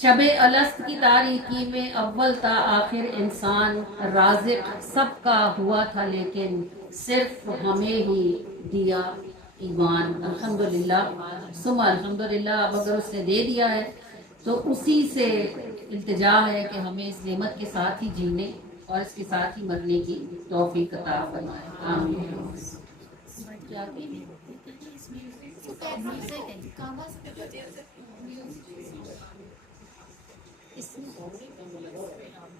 شب الست کی تاریکی میں اول تا آخر انسان رازق سب کا ہوا تھا، لیکن صرف ہمیں ہی دیا ایمان۔ الحمدللہ ثم الحمدللہ۔ اب اگر اس نے دے دیا ہے تو اسی سے التجا ہے کہ ہمیں اس نعمت کے ساتھ ہی جینے اور اس کے ساتھ ہی مرنے کی توفیق عطا فرمائے، آمین۔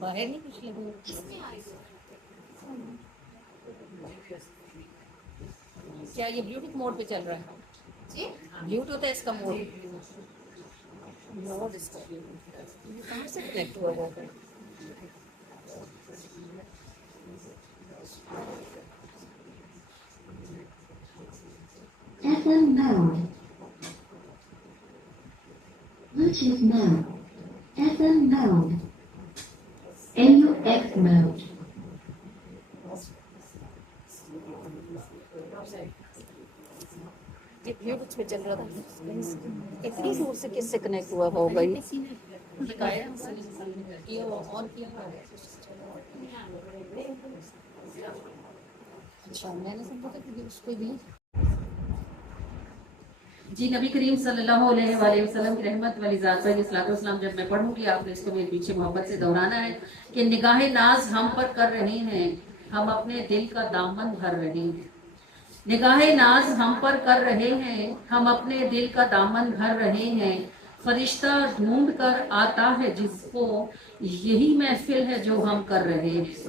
باہر نہیں کچھ لگے، کیا یہ بلوٹوتھ موڈ پہ چل رہا ہے؟ جی بلوٹوتھ ہے اس کا موڈ اس کا کہاں سے کنیکٹ ہوا ہوا ہے؟ FM mode. Bluetooth mode. FM mode. AUX mode. یہ بلوٹوتھ پہ چل رہا تھا، اتنی دور سے کس سے کنیکٹ ہوا ہوگا؟ اچھا میں نے سمجھا تھا کہ اس کو بھی۔ جی نبی کریم صلی اللہ علیہ وآلہ وسلم کی رحمت والی ذات پر صلاۃ والسلام جب میں پڑھوں گی آپ نے اس کو میرے پیچھے محبت سے دہرانا ہے کہ نگاہ ناز ہم پر کر رہے ہیں، ہم اپنے دل کا دامن بھر رہے ہیں۔ نگاہ ناز ہم پر کر رہے ہیں، ہم اپنے دل کا دامن بھر رہے ہیں۔ فرشتہ ڈھونڈ کر آتا ہے جس کو، یہی محفل ہے جو ہم کر رہے ہیں۔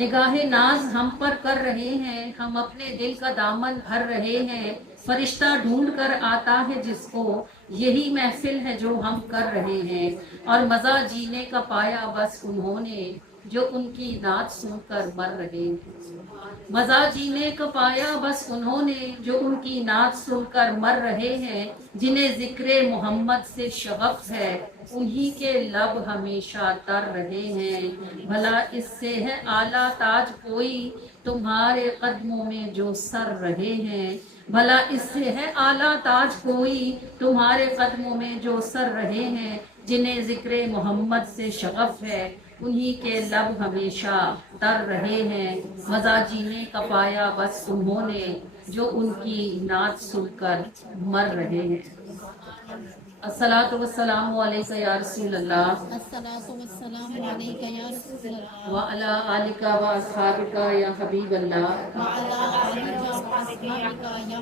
نگاہ ناز ہم پر کر رہے ہیں، ہم اپنے دل کا دامن بھر رہے ہیں۔ فرشتہ ڈھونڈ کر آتا ہے جس کو، یہی محفل ہے جو ہم کر رہے ہیں۔ اور مزہ جینے کا پایا بس انہوں نے، جو ان کی نعت سن کر مر رہے ہیں۔ مزہ جینے کا پایا بس انہوں نے، جو ان کی نعت سن کر مر رہے ہیں۔ جنہیں ذکر محمد سے شغف ہے، انہی کے لب ہمیشہ تر رہے ہیں۔ بھلا اس سے ہے اعلیٰ تاج کوئی، تمہارے قدموں میں جو سر رہے ہیں۔ بھلا اس سے ہے اعلیٰ تاج کوئی، تمہارے قدموں میں جو سر رہے ہیں۔ جنہیں ذکر محمد سے شغف ہے، انہی کے لب ہمیشہ تر رہے ہیں۔ مزہ جینے کا پایا بس انہوں نے، جو ان کی نعت سن کر مر رہے ہیں۔ الصلاۃ والسلام علیک یا رسول اللہ، الصلاۃ والسلام علیک یا رسول اللہ، وعلی آلک و اصحابک یا حبیب اللہ، وعلی آلک و اصحابک یا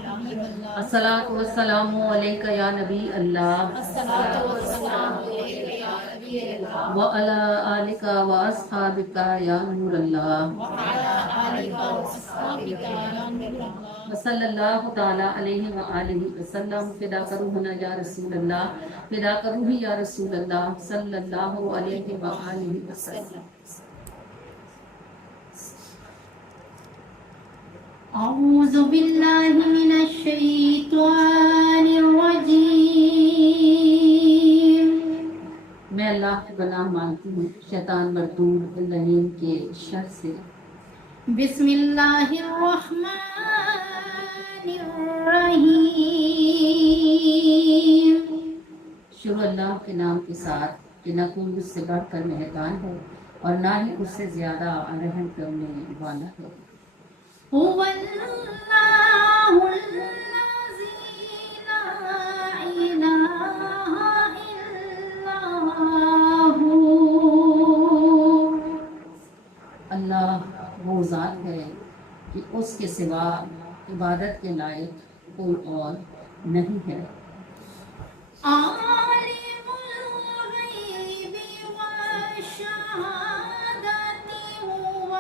حبیب اللہ، الصلاۃ والسلام علیک یا نبی اللہ، الصلاۃ والسلام علیک یا نبی اللہ، وعلی آلک و اصحابک یا نور اللہ، وعلی آلک و اصحابک یا نور اللہ، وصلی اللہ تعالی علیہ وآلہ وسلم۔ فدا روحنا یا رسول اللہ، فدا روحی یا رسول اللہ، صلی اللہ علیہ وآلہ وسلم۔ اعوذ باللہ من الشیطان الرجیم، میں اللہ کی پناہ مانگتی ہوں شیطان مردود اللعین کے شر سے۔ بسم اللہ الرحمن الرحیم، شروع اللہ کے نام کے ساتھ کہ نہ کوئی اس سے بڑھ کر مہربان ہے اور نہ ہی اس سے زیادہ رحم کرنے والا ہے۔ هو اللہ الذی لا الہ الا هو، اللہ وہ ذات ہے کہ اس کے سوا عبادت کے لائق کوئی اور نہیں ہے۔ عالم الغیب والشہادۃ هو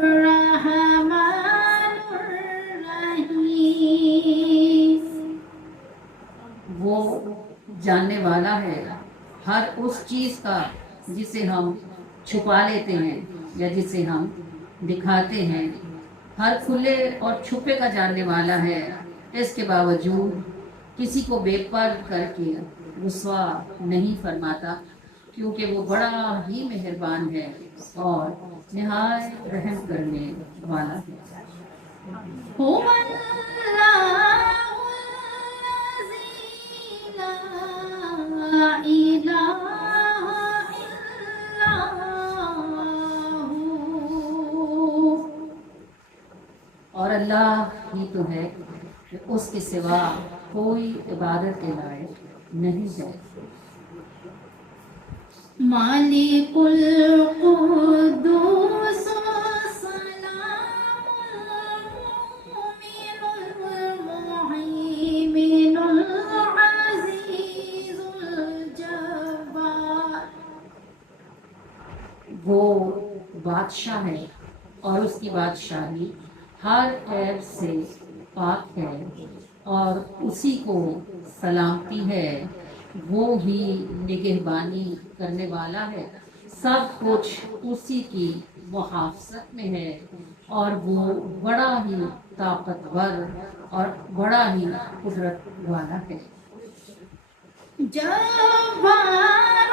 الرحمن الرحیم، وہ جاننے والا ہے ہر اس چیز کا جسے ہم چھپا لیتے ہیں یا جسے ہم دکھاتے ہیں، ہر کھلے اور چھپے کا جاننے والا ہے۔ اس کے باوجود کسی کو بے پر کر کے رسوا نہیں فرماتا، کیونکہ وہ بڑا ہی مہربان ہے اور نہایت رحم کرنے والا ہے۔ هو اللہ الذی لا الہ ہی تو ہے کہ اس کے سوا کوئی عبادت کے لائق نہیں ہے۔ مالک القدوس السلام المؤمن المهيمن العزيز الجبار۔ وہ بادشاہ ہے اور اس کی بادشاہی ہر عیب سے پاک ہے اور اسی کو سلامتی ہے، وہ ہی نگہبانی کرنے والا ہے، سب کچھ اسی کی محافظت میں ہے اور وہ بڑا ہی طاقتور اور بڑا ہی قدرت والا ہے۔ جبار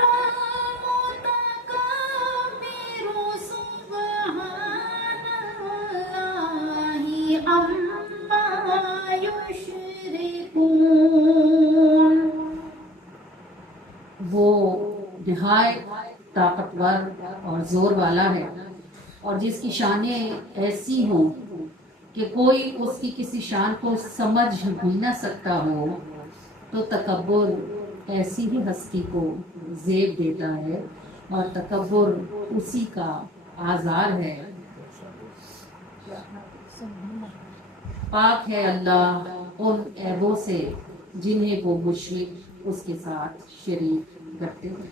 متکبر سبحان اللہ عما یشرکون۔ وہ نہایت طاقتور اور زور والا ہے اور جس کی شانیں ایسی ہوں کہ کوئی اس کی کسی شان کو سمجھ بھی نہ سکتا ہو، تو تکبر ایسی ہی ہستی کو زیب دیتا ہے اور تکبر اسی کا آزار ہے۔ پاک ہے اللہ ان عیبوں سے جنہیں وہ مشرک اس کے ساتھ شریک کرتے ہیں۔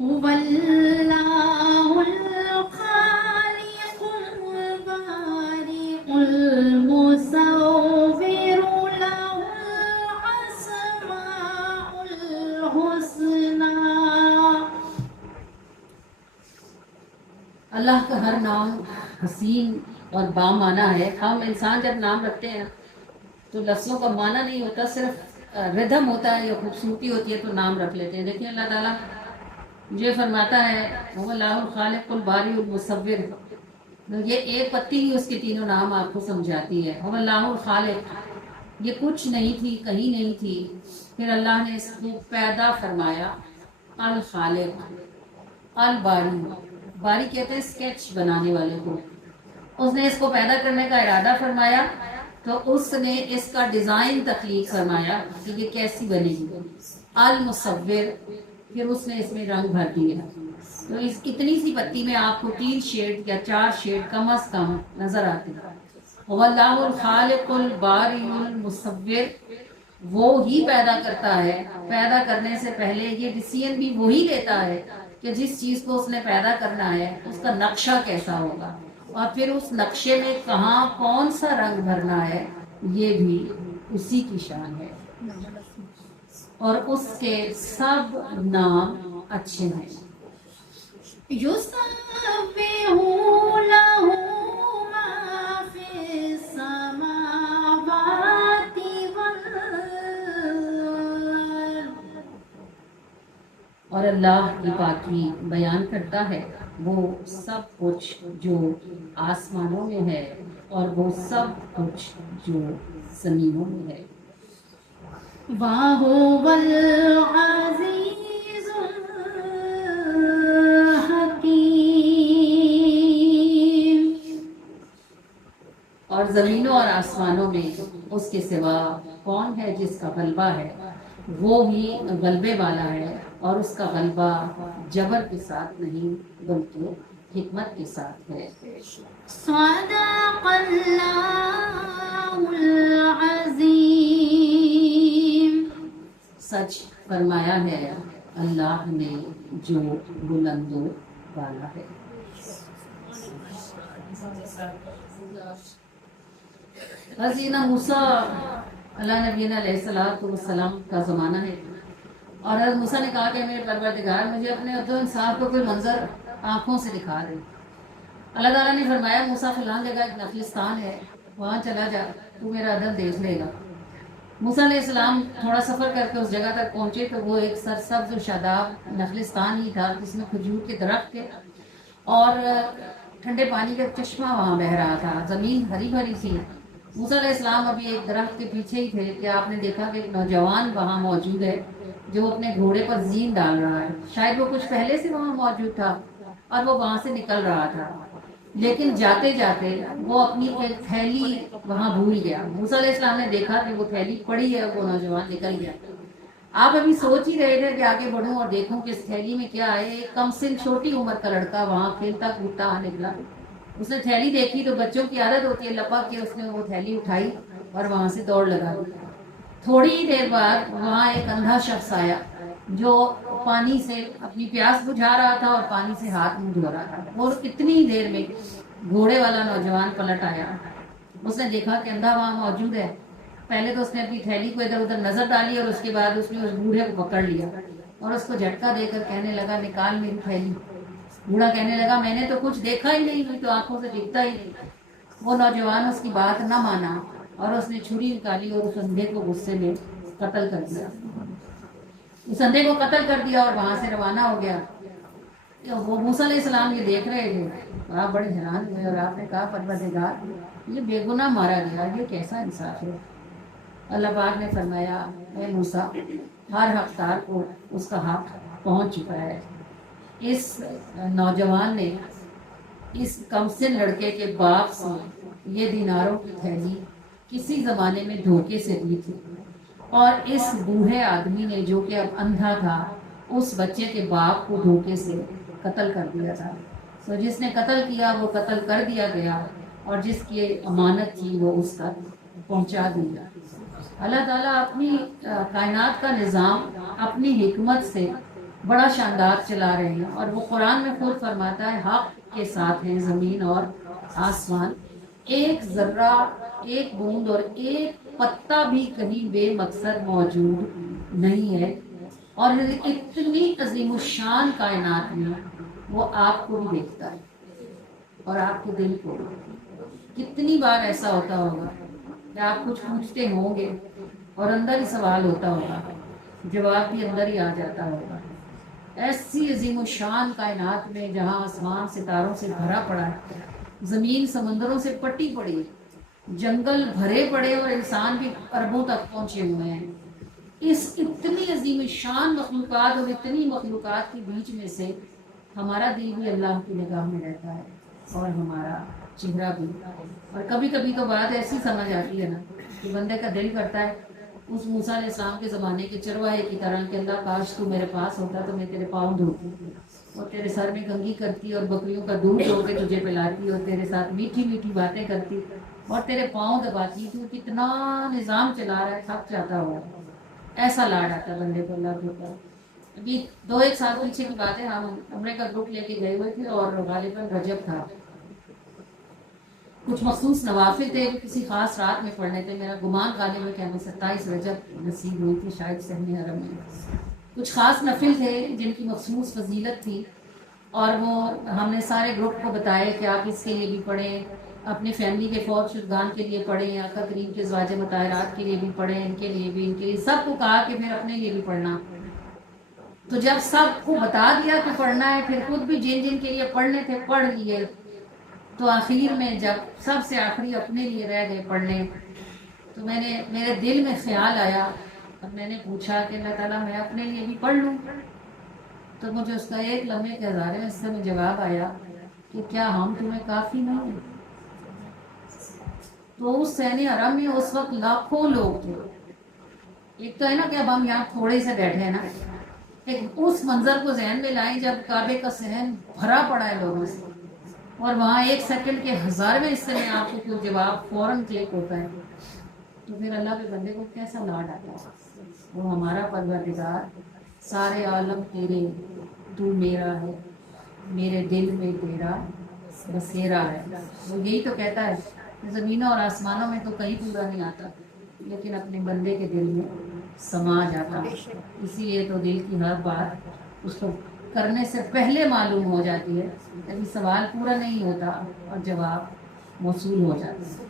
هو اللہ الخالق البارئ المصور له الاسماء الحسنى۔ اللہ کا ہر نام حسین اور بامعنی ہے۔ ہم انسان جب نام رکھتے ہیں تو لفظوں کا معنی نہیں ہوتا، صرف ردھم ہوتا ہے یا خوبصورتی ہوتی ہے تو نام رکھ لیتے ہیں۔ دیکھیں اللہ تعالیٰ یہ فرماتا ہے وہ اللہ الخالق الباری المصور، یہ ایک پتی ہی اس کے تینوں نام آپ کو سمجھاتی ہے۔ وہ اللہ الخالق، یہ کچھ نہیں تھی، کہیں نہیں تھی، پھر اللہ نے اس کو پیدا فرمایا۔ الخالق، الباری، باری کہتے ہیں اسکیچ بنانے والے کو، اس نے اس کو پیدا کرنے کا ارادہ فرمایا تو اس نے اس کا ڈیزائن تخلیق فرمایا کہ یہ کیسی بنے گی۔ المصور، پھر اس نے اس میں رنگ بھر دیا، تو اس اتنی سی پتی میں آپ کو 3 شیڈ یا 4 شیڈ کم از کم نظر آتے ہیں۔ واللہ الخالق الباری المصور، وہ ہی پیدا کرتا ہے، پیدا کرنے سے پہلے یہ ڈیسیژن بھی وہی لیتا ہے کہ جس چیز کو اس نے پیدا کرنا ہے اس کا نقشہ کیسا ہوگا، اور پھر اس نقشے میں کہاں کون سا رنگ بھرنا ہے یہ بھی اسی کی شان ہے، اور اس کے سب نام اچھے ہیں۔ یسبح لہ ما فی السماوات والارض۔ اور اللہ کی پاکی بیان کرتا ہے وہ سب کچھ جو آسمانوں میں ہے اور وہ سب کچھ جو زمینوں میں ہے۔ وَهُوَ الْعَزِيزُ الْحَكِيمُ۔ اور زمینوں اور آسمانوں میں اس کے سوا کون ہے جس کا غلبہ ہے، وہ ہی غلبے والا ہے، اور اس کا غلبہ جبر کے ساتھ نہیں بلکہ حکمت کے ساتھ ہے۔ صدق اللہ العظیم۔ سچ فرمایا ہے اللہ نے جو بلند و بالا ہے۔ حضرت موسیٰ اللہ نبینا علیہ السلام کا زمانہ ہے، اور حضرت موسیٰ نے کہا کہ میرے پروردگار مجھے اپنے عدل و انصاف کو کوئی منظر آنکھوں سے دکھا دے۔ اللہ تعالیٰ نے فرمایا موسیٰ فلان جگہ ایک نخلستان ہے، وہاں چلا جا، تو میرا عدل دیکھ لے گا۔ موسیٰ علیہ السلام تھوڑا سفر کر کے اس جگہ تک پہنچے تو وہ ایک سرسبز و شاداب نخلستان ہی تھا جس میں کھجور کے درخت تھے اور ٹھنڈے پانی کا چشمہ وہاں بہہ رہا تھا، زمین ہری بھری تھی۔ موسیٰ علیہ السلام ابھی ایک درخت کے پیچھے ہی تھے کہ آپ نے دیکھا کہ ایک نوجوان وہاں موجود ہے جو اپنے گھوڑے پر زین ڈال رہا ہے، شاید وہ کچھ پہلے سے وہاں موجود تھا اور وہ وہاں سے نکل رہا تھا۔ لیکن جاتے جاتے وہ اپنی ایک تھیلی وہاں بھول گیا. موسیٰ علیہ السلام نے دیکھا کہ وہ تھیلی پڑی ہے, وہ نوجوان نکل گیا. آپ ابھی سوچ ہی رہے تھے کہ آگے بڑھوں اور دیکھوں کہ اس تھیلی میں کیا ہے. ایک کم سن چھوٹی عمر کا لڑکا وہاں کھیلتا کودتا نکلا. اس نے تھیلی دیکھی تو بچوں کی عادت ہوتی ہے لپک کے, اس نے وہ تھیلی اٹھائی اور وہاں سے دوڑ لگا دی. تھوڑی ہی دیر بعد وہاں ایک اندھا شخص آیا جو پانی سے اپنی پیاس بجھا رہا تھا اور پانی سے ہاتھ منہ دھو رہا تھا. اور اتنی ہی دیر میں گھوڑے والا نوجوان پلٹ آیا. اس نے دیکھا کہ اندھا وہاں موجود ہے. پہلے تو اس نے اپنی تھیلی کو ادھر ادھر نظر ڈالی اور اس کے بعد اس نے اس بوڑھے کو پکڑ لیا اور اس کو جھٹکا دے کر کہنے لگا نکال میری تھیلی. بوڑھا کہنے لگا میں نے تو کچھ دیکھا ہی نہیں, تو آنکھوں سے دکھتا ہی نہیں. وہ نوجوان اس کی بات نہ مانا اور اس نے چھری نکالی اور اس اندھے کو غصے میں قتل کر دیا. اس اندھے کو قتل کر دیا اور وہاں سے روانہ ہو گیا. وہ موسیٰ علیہ السلام یہ دیکھ رہے تھے, آپ بڑے حیران ہوئے اور آپ نے کہا پروردگار یہ بے گناہ مارا گیا, یہ کیسا انصاف ہے. اللہ پاک نے فرمایا اے موسیٰ ہر حقدار کو اس کا حق پہنچ چکا ہے. اس نوجوان نے اس کمسن لڑکے کے باپ سے یہ دیناروں کی تھیلی کسی زمانے میں دھوکے سے دی تھی, اور اس بوڑھے آدمی نے جو کہ اب اندھا تھا اس بچے کے باپ کو دھوکے سے قتل کر دیا تھا. تو جس نے قتل کیا وہ قتل کر دیا گیا اور جس کی امانت تھی وہ اس تک پہنچا دیا. اللہ تعالیٰ اپنی کائنات کا نظام اپنی حکمت سے بڑا شاندار چلا رہے ہیں, اور وہ قرآن میں خود فرماتا ہے حق کے ساتھ ہیں زمین اور آسمان, ایک ذرہ ایک بوند اور ایک پتا بھی کہیں بے مقصد موجود نہیں ہے. اور اتنی عظیم الشان کائنات میں وہ آپ کو بھی دیکھتا ہے اور آپ کے دل کو. کتنی بار ایسا ہوتا ہوگا کہ آپ کچھ پوچھتے ہوں گے اور اندر ہی سوال ہوتا ہوگا, جواب بھی اندر ہی آ جاتا ہوگا. ایسی عظیم الشان کائنات میں جہاں آسمان ستاروں سے بھرا پڑا ہے, زمین سمندروں سے پٹی پڑی ہے, جنگل بھرے پڑے اور انسان بھی اربوں تک پہنچے ہوئے ہیں, اس اتنی عظیم شان مخلوقات اور اتنی مخلوقات کے بیچ میں سے ہمارا دل بھی اللہ کی نگاہ میں رہتا ہے اور ہمارا چہرہ بھی. اور کبھی کبھی تو بات ایسی سمجھ آتی ہے نا کہ بندے کا دل کرتا ہے اس موسیٰ علیہ السلام کے زمانے کے چرواہے کی طرح کہ اللہ کاش تو میرے پاس ہوتا تو میں تیرے پاؤں دھوتی اور تیرے سر میں کنگھی کرتی اور بکریوں کا دودھ دھو کے تجھے پلاتی اور تیرے ساتھ میٹھی میٹھی باتیں کرتی اور تیرے پاؤں دباتی. تو کتنا نظام چلا رہا ہے, تھک جاتا ہوا. ایسا لاڈ آتا بندے کو اللہ کے اوپر. ابھی 2-1 سال پیچھے کی بات ہے, ہم عمرے کا گروپ لے کے گئے ہوئے تھے اور غالباً رجب تھا. کچھ مخصوص نوافل تھے جو کسی خاص رات میں پڑھنے تھے. میرا گمان غالب ہے کہ ہمیں 27 رجب نصیب ہوئی تھی شاید صحن حرم میں. کچھ خاص نفل تھے جن کی مخصوص فضیلت تھی, اور وہ ہم نے سارے گروپ کو بتایا کہ آپ اس کے لیے بھی پڑھیں, اپنی فیملی کے فوت شدگان کے لیے پڑھیں, آقا کریم کے ازواج مطہرات کے لیے بھی پڑھیں, ان کے لیے بھی, ان کے لیے, سب کو کہا کہ پھر اپنے لیے بھی پڑھنا. تو جب سب کو بتا دیا کہ پڑھنا ہے, پھر خود بھی جن جن کے لیے پڑھنے تھے پڑھ لیے. تو آخر میں جب سب سے آخری اپنے لیے رہ گئے پڑھنے, تو میرے دل میں خیال آیا اور میں نے پوچھا کہ اللہ تعالیٰ میں اپنے لیے بھی پڑھ لوں. تو مجھے اس کا ایک لمحے کے ہزارے میں اس سے میں جواب آیا کہ کیا ہم تمہیں کافی نہیں ہیں؟ تو اس صحن حرم میں اس وقت لاکھوں لوگ تھے. ایک تو ہے نا کہ اب ہم یہاں تھوڑے سے بیٹھے ہیں نا, ایک اس منظر کو ذہن میں لائیں جب کعبے کا صحن بھرا پڑا ہے لوگوں سے, اور وہاں 1 سیکنڈ کے 1000ویں حصے میں آپ کو کوئی جواب فوراً کلک ہوتا ہے. تو پھر اللہ کے بندے کو کیسا لاڈ آتا ہے. وہ ہمارا پروردگار سارے عالم تیرے, تو میرا ہے, میرے دل میں تیرا بسیرا ہے. وہ یہی تو کہتا ہے زمینوں اور آسمانوں میں تو کہیں پورا نہیں آتا, لیکن اپنے بندے کے دل میں سما جاتا. اسی لیے تو دل کی ہر بات اس کو کرنے سے پہلے معلوم ہو جاتی ہے, ابھی سوال پورا نہیں ہوتا اور جواب موصول ہو جاتا ہے.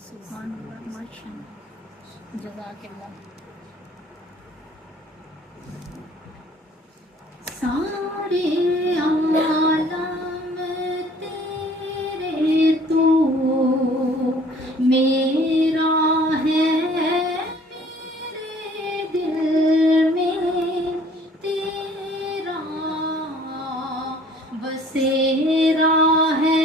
سبحان اللہ, ماشاءاللہ, جزاک اللہ. سارے عالم تیرے, تو میرا ہے, میرے دل میں تیرا بسیرا ہے,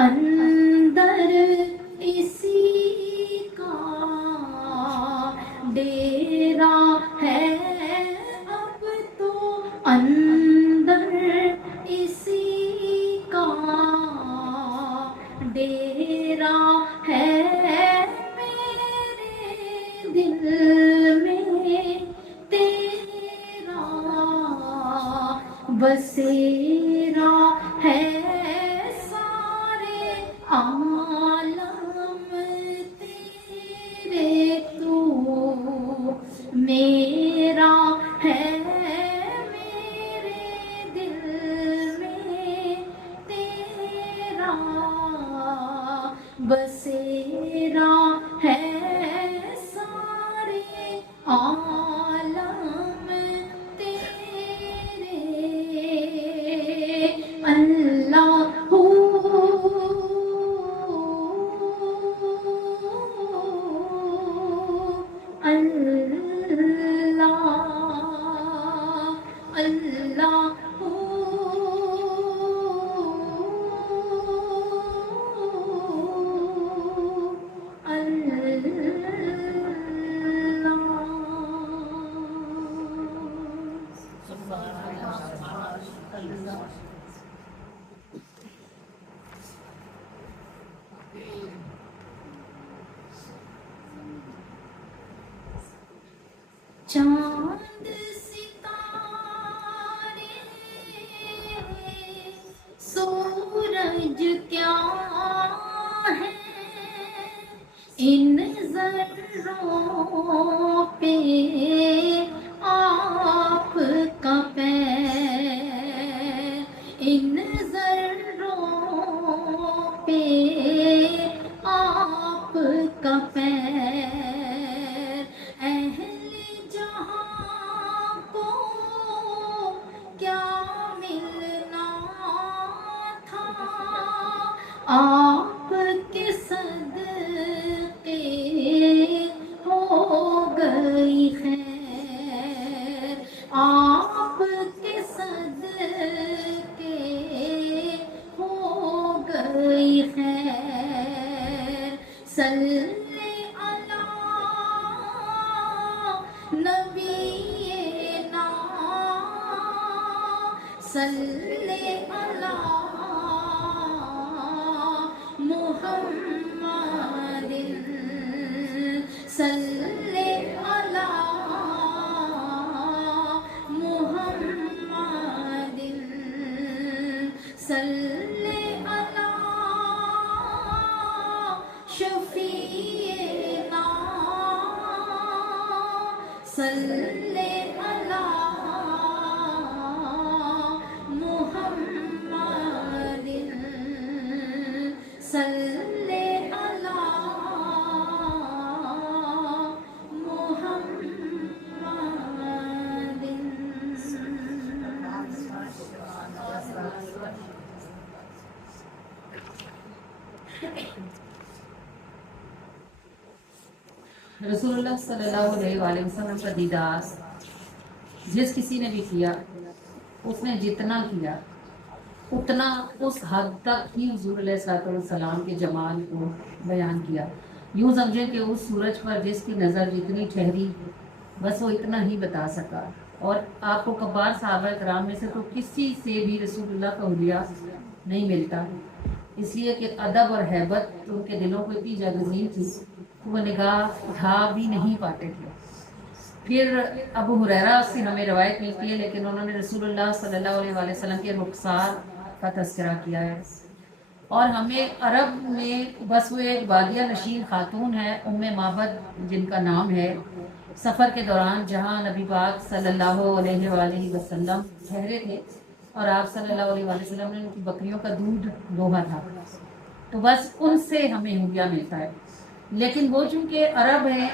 اندر اسی کا ڈیرا ہے اب تو، اندر اسی کا ڈیرا ہے میرے دل میں تیرا بسیرا ہے سارے عالم تیرے تو میرا ہے میرے دل میں تیرا بسیرا ہے سارے عالم تیرے اللہ اللہ چاند ستارے سورج کیا ہے ان ذروں پہ آپ کا پیر، ان ذروں پہ آپ کا پیر، اہل جہاں کو کیا ملنا تھا آپ کے صدقے ہو گئی خیر، آپ کے صدقے ہو گئی خیر، صلی علی نبینا صلی علی محمد صلی علی محمد صلی علی شفیعنا صلی علی محمد صلی علی رسول اللہ صلی اللہ علیہ وآلہ وسلم کا دیدار جس کسی نے بھی کیا، اس نے جتنا کیا اتنا اس حد تک ہی حضور علیہ الصلوۃ والسلام کے جمال کو بیان کیا. یوں سمجھیں کہ اس سورج پر جس کی نظر جتنی ٹھہری بس وہ اتنا ہی بتا سکا. اور آپ کو کبار صحابہ کرام میں سے تو کسی سے بھی رسول اللہ کا حلیہ نہیں ملتا، اس لیے کہ ادب اور ہیبت ان کے دلوں کو اتنی جاگزین تھی وہ نگاہ اٹھا بھی نہیں پاتے تھے. پھر ابو ہریرہ سے ہمیں روایت ملتی ہے، لیکن انہوں نے رسول اللہ صلی اللہ علیہ وآلہ وسلم کے رخسار کا تذکرہ کیا ہے. اور ہمیں عرب میں بس وہ ایک بادیہ نشین خاتون ہے ام معبد جن کا نام ہے، سفر کے دوران جہاں نبی پاک صلی اللہ علیہ وآلہ وسلم ٹھہرے تھے اور آپ صلی اللہ علیہ وآلہ وسلم نے ان کی بکریوں کا دودھ دوہا تھا، تو بس ان سے ہمیں حلیہ ملتا ہے. لیکن وہ چونکہ عرب ہیں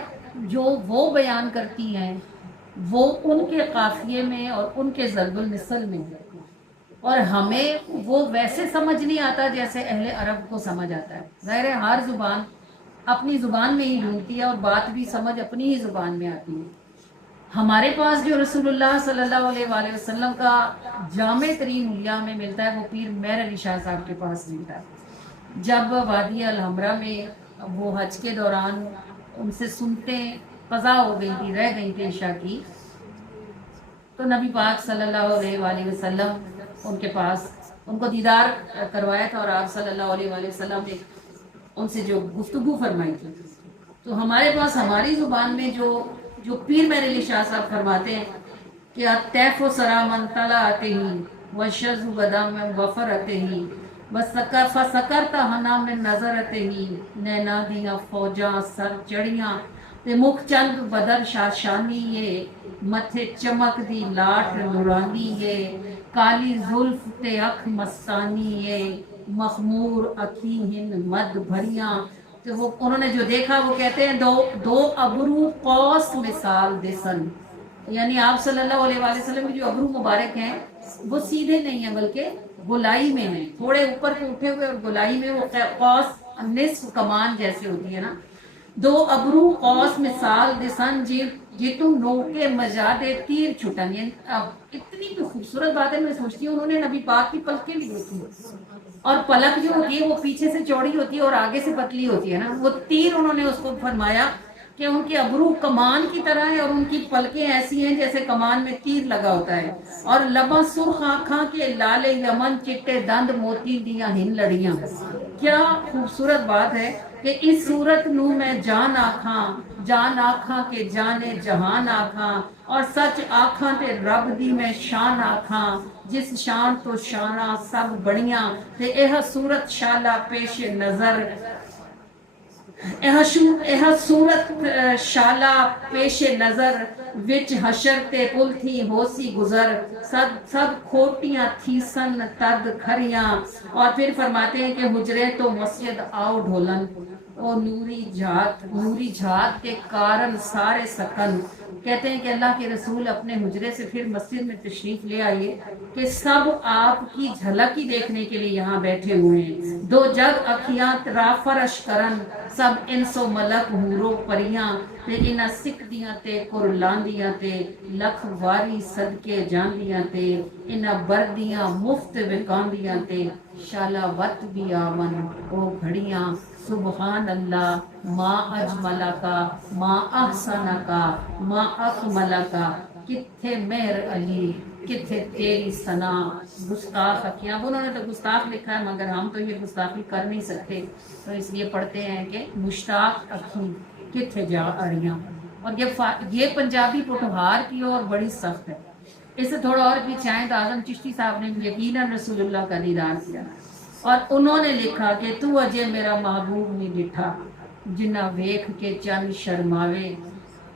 جو وہ بیان کرتی ہیں وہ ان کے قافیے میں اور ان کے ضرب المثل میں ہے، اور ہمیں وہ ویسے سمجھ نہیں آتا جیسے اہل عرب کو سمجھ آتا ہے. ظاہر ہے ہر زبان اپنی زبان میں ہی ڈھونڈتی ہے اور بات بھی سمجھ اپنی ہی زبان میں آتی ہے. ہمارے پاس جو رسول اللہ صلی اللہ علیہ وآلہ وسلم کا جامع ترین حلیہ میں ملتا ہے وہ پیر مہر علی شاہ صاحب کے پاس ملتا ہے. جب وادی الحمرا میں وہ حج کے دوران ان سے سنتے قضا ہو گئی تھی، رہ گئی تھی عشاء کی، تو نبی پاک صلی اللہ علیہ وآلہ وسلم ان کے پاس ان کو دیدار کروایا تھا، اور آپ صلی اللہ علیہ وآلہ وسلم نے ان سے جو گفتگو فرمائی تھی، تو ہمارے پاس ہماری زبان میں جو پیر میرے علی شاہ صاحب فرماتے ہیں کہ تیف و سرا من طلع آتے ہی و شز و بدام وفر آتے ہی فسکر تہنا میں نظر آتے ہی نینا دیاں فوجاں سر چڑیاں تے مکھ چند بدر شاشانی یہ متھے چمک دی لاٹ نورانی یہ کالی زلف تے اکھ مستانی یہ مخمور اکھی ہن مد بھریاں. تو وہ انہوں نے جو دیکھا وہ کہتے ہیں دو ابرو قوس مثال دسن، یعنی آپ صلی اللہ علیہ وآلہ وسلم کی جو ابرو مبارک ہیں وہ سیدھے نہیں ہیں بلکہ گولائی میں ہیں، تھوڑے اوپر کو اٹھے ہوئے، اور گولائی میں وہ قوس نصف کمان جیسے ہوتی ہے نا. دو ابرو قوس مثال دسن جی تم نوکے مجادے تیر چھٹن. یعنی اتنی بھی خوبصورت بات ہے، میں سوچتی ہوں انہوں نے نبی پاک کی پلکیں بھی دیکھی، اور پلک جو ہوتی ہے وہ پیچھے سے چوڑی ہوتی ہے اور آگے سے پتلی ہوتی ہے نا. وہ تیر انہوں نے اس کو فرمایا کہ ان کے ابرو کمان کی طرح ہے، اور ان کی پلکیں ایسی ہیں جیسے کمان میں تیر لگا ہوتا ہے، اور لباں سرخ آنکھاں کے لال یمن چٹے دند موتی دیاں ہن لڑیاں. کیا خوبصورت بات ہے کہ اس صورت نو میں جان آکھاں کہ جانے جہان آکھاں، اور سچ آکھاں تے رب دی میں شان آکھاں، جس شان تو شاناں سب بڑیاں تے اہ صورت شالا پیش نظر صورت شالا پیش نظر وچ حشر تے پل تھی ہوسی گزر سب کھوٹیاں تھیسن تد کھریاں. اور پھر فرماتے ہیں کہ حجرے تو مسجد آؤ ڈھولن او نوری جھات کے کارن سارے سکن. کہتے ہیں کہ اللہ کے رسول اپنے حجرے سے پھر مسجد میں تشریف لے آئیے کہ سب آپ کی جھلک ہی دیکھنے کے لیے یہاں بیٹھے ہوئے ہیں. دو جگ اکھیاں رافرش کرن سب انس و ملک حورو پریاں تے انہاں سکھ دیاں تے قرلاندیاں تے لکھ واری صدقے جاندیاں تے انہاں بردیاں مفت وکاندیاں تے شالا وت بھی آمن او گھڑیاں. سبحان اللہ ما اجملا کا ما احسنا کا ما اکملا کا. کتھے مہر علی کتھے تیری ثنا گستاخ اکھیاں. انہوں نے تو گستاخ لکھا ہے مگر ہم تو یہ گستاخی کر نہیں سکتے، تو اس لیے پڑھتے ہیں کہ مشتاق اکھی کتھے جا اڑیاں. اور یہ پنجابی پٹھوہار کی اور بڑی سخت ہے. اس سے تھوڑا اور پیچھے آئیں تو اعظم چشتی صاحب نے یقیناً رسول اللہ کا دیدار کیا، اور انہوں نے لکھا کہ تو اجے میرا محبوب نہیں ڈٹھا جنہ ویکھ کے چند شرماوے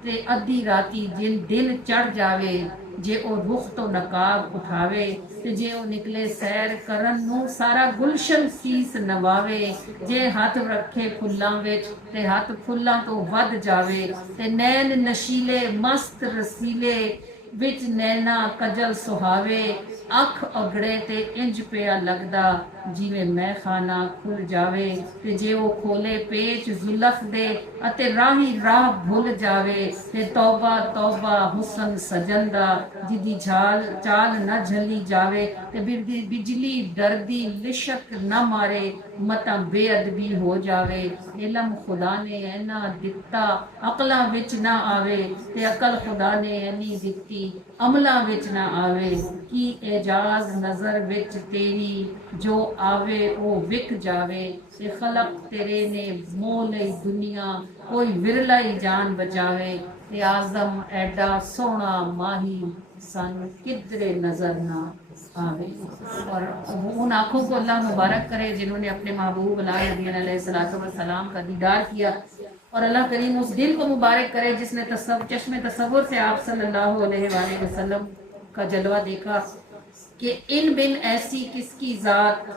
تے ادھی راتی جن دل چڑھ جاوے جے او رخ تو نقاب اٹھاوے تے جے او نکلے سیر کرن نو سارا گلشن سیس نواوے جے ہاتھ رکھے پھلاں وچ تے ہاتھ پھلاں تو ود جاوے تے نین نشیلے مست رسیلے وچ نینا کجل سہاوے اکھ اگڑے تے انج پیا لگدا جیویں میں خانہ کھل جاوے تے جے او کھولے پیچ زلف دے اتے راہی راہ بھول جاوے تے توبہ توبہ حسن سجندہ جدی چال نہ جھلی جاوے تے بجلی ڈردی لشک نہ مارے متاں بے ادبی ہو جاوے. علم خدا نے اینا دتا عقلاں وچ نہ آوے تے عقل خدا نے اینی دتی عملاں وچ نہ آوے. کی اعجاز نظر وچ تیری جو آوے او وک جاوے تے خلق تیرے نے مول دنیا کوئی ورلا ہی جان بچاوے تے اعظم ایڈا سونا ماہی سن کدرے نظر نہ آوے. اور ان آنکھوں کو اللہ مبارک کرے جنہوں نے اپنے محبوب علیہ السلام کا دیدار کیا، اور اللہ کریم اس دل کو مبارک کرے جس نے چشم تصور سے آپ صلی اللہ علیہ وآلہ وسلم کا جلوہ دیکھا کہ ان بن ایسی کس کی ذات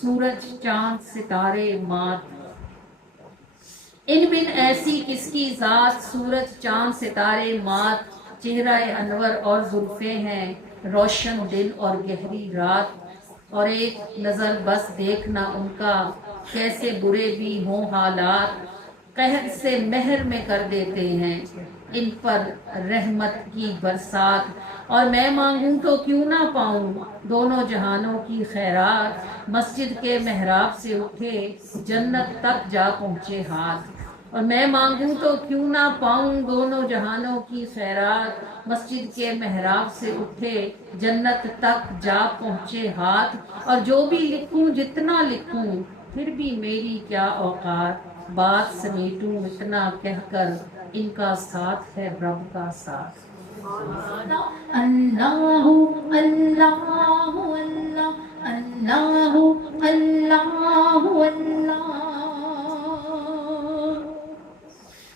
سورج چاند ستارے مات. ان بن ایسی کس کی ذات سورج چاند ستارے مات، چہرہ انور اور زلفیں ہیں روشن دل اور گہری رات. اور ایک نظر بس دیکھنا ان کا کیسے برے بھی ہوں حالات قہر سے مہر میں کر دیتے ہیں ان پر رحمت کی برسات، اور میں مانگوں تو کیوں نہ پاؤں دونوں جہانوں کی خیرات، مسجد کے محراب سے اٹھے جنت تک جا پہنچے ہاتھ، اور میں مانگوں تو کیوں نہ پاؤں دونوں جہانوں کی خیرات، مسجد کے محراب سے اٹھے جنت تک جا پہنچے ہاتھ، اور جو بھی لکھوں جتنا لکھوں پھر بھی میری کیا اوقات، بات سمیٹوں اتنا کہہ کر ان کا ساتھ ہے رب کا ساتھ۔ اللہ اللہ اللہ اللہ اللہ اللہ،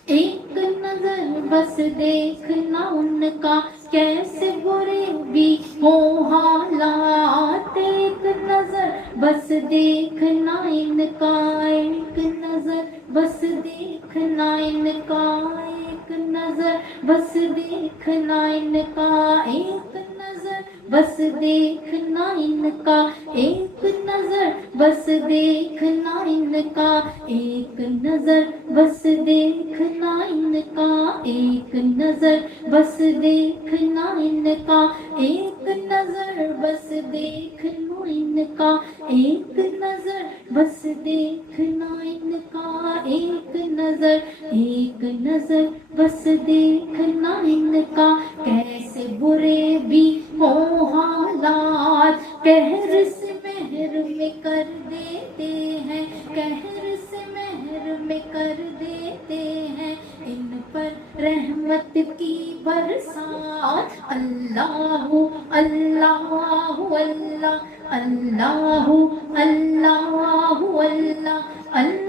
ایک نظر بس دیکھنا ان کا کیسے برے بھی ہوں حالات، ایک نظر بس دیکھنا ان کا، ایک نظر بس دیکھنا ان کا، ایک نظر بس دیکھنا ان کا، ایک نظر بس دیکھنا ان کا، ایک نظر بس دیکھنا ان کا، ایک نظر بس دیکھنا ان کا، ایک نظر بس دیکھنا ان کا، ایک نظر بس دیکھنا ان کا، ایک نظر بس دیکھنا ان کا، ایک نظر، ایک نظر بس دیکھنا ان کا، کیسے برے بھی ہوں حالات، قہر سے مہر میں کر دیتے ہیں، قہر سے مہر میں کر دیتے ہیں ان پر رحمت کی برسات، اللہ اللہ اللہ اللہ اللہ اللہ اللہ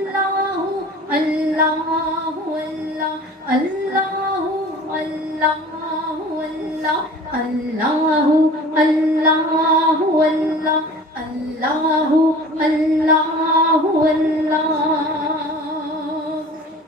اللہ اللہ اللہ اللہ اللہ اللہ اللہ اللہ اللہ اللہ،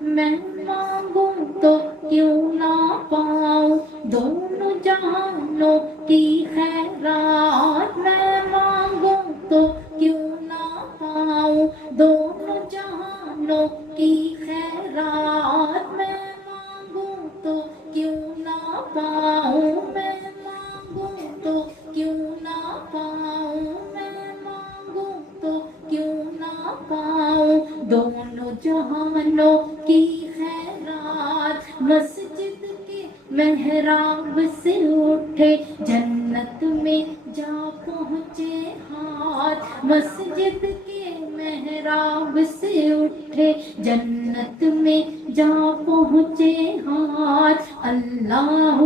میں مانگوں تو کیوں نہ پاؤں دونوں جہانوں کی خیرات، میں مانگوں تو کیوں نہ پاؤں دونوں جہانوں کی خیرات، میں مانگوں تو کیوں نہ پاؤں، میں مانگوں تو کیوں نہ پاؤں، میں مانگوں تو کیوں نہ پاؤں دونوں جہانوں کی خیرات، مسجد کے محراب سے اٹھے جنت میں جا پہنچے ہاتھ، مسجد کے محراب سے اٹھے جنت میں جا پہنچے ہاتھ، اللہ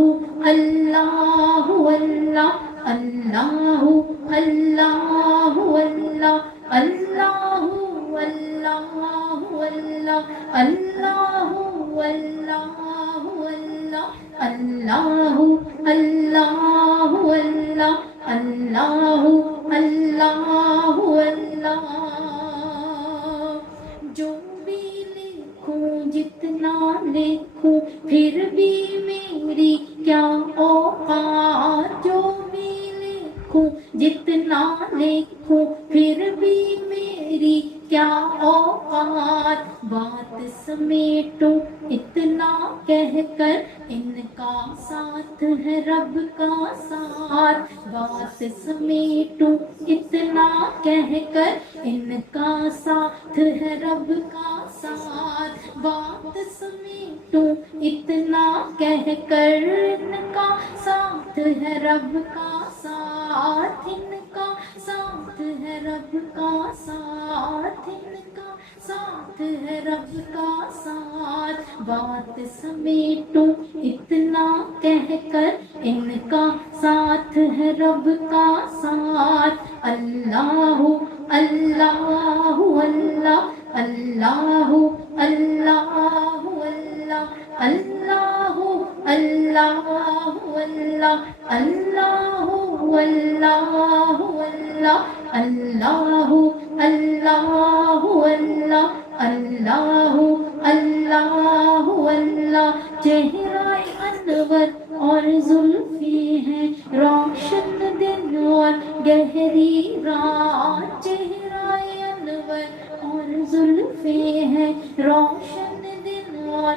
اللہ اللہ اللہ اللہ اللہ اللہ اللہ اللہ اللہ اللہ اللہ اللہ اللہ اللہ، جو بھی لکھوں جتنا لکھوں پھر بھی میری کیا اوقات، جو بھی لکھوں جتنا لکھوں پھر بھی میری کیا اوقات، بات سمیٹوں اتنا کہہ کر ان کا ساتھ ہے رب کا ساتھ، بات سمیٹوں اتنا کہہ کر ان کا ساتھ ہے رب کا ساتھ، بات سمیٹوں اتنا کہہ کر ان کا ساتھ ہے رب کا ساتھ، ان کا ساتھ ہے رب کا ساتھ، ان کا ساتھ ہے رب کا ساتھ، بات سمیٹوں اتنا کہہ کر ان کا ساتھ ہے رب کا ساتھ، اللہ اللہ اللہ اللہ اللہ اللہ اللہ اللہ اللہ اللہ اللہ اللہ اللہ اللہ اللہ اللہ، چہرہ انور اور زلفیں ہیں روشن دن اور گہری رات، چہرہ انور اور زلفیں ہیں روشن دن اور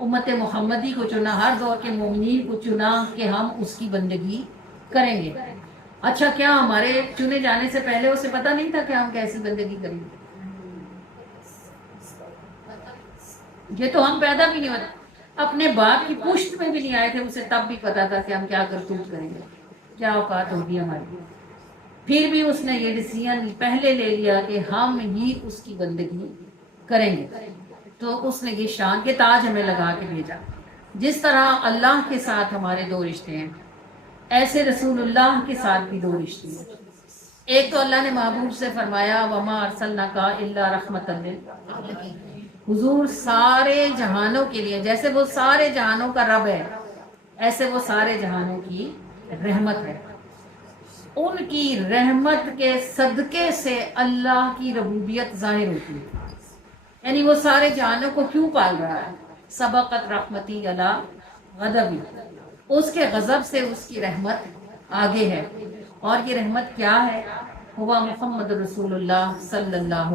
امت محمدی کو چنا، ہر دور کے مومنین کو چنا کہ ہم اس کی بندگی کریں گے۔ اچھا کیا ہمارے چنے جانے سے پہلے اسے پتہ نہیں تھا کہ ہم کیسی بندگی کریں گے؟ یہ تو ہم پیدا بھی نہیں ہوتے، اپنے باپ کی پشت میں بھی نہیں آئے تھے، اسے تب بھی پتا تھا کہ ہم کیا کرتوت کریں گے، کیا اوقات ہوگی ہماری۔ پھر بھی اس نے یہ ڈیسیژن پہلے لے لیا کہ ہم ہی اس کی بندگی کریں گے۔ تو اس نے یہ شان کے تاج ہمیں لگا کے بھیجا۔ جس طرح اللہ کے ساتھ ہمارے دو رشتے ہیں، ایسے رسول اللہ کے ساتھ بھی دو رشتے ہیں۔ ایک تو اللہ نے محبوب سے فرمایا وما ارسلناک الا رحمۃ للعالمین، حضور سارے جہانوں کے لیے، جیسے وہ سارے جہانوں کا رب ہے ایسے وہ سارے جہانوں کی رحمت ہے۔ ان کی رحمت کے صدقے سے اللہ کی ربوبیت ظاہر ہوتی ہے، یعنی وہ سارے جہانوں کو کیوں پال رہا ہے؟ سبقت رحمتی علی غضبی، اس کے غضب سے اس کی رحمت آگے ہے۔ اور یہ رحمت کیا ہے؟ ہوا محمد رسول اللہ صلی اللہ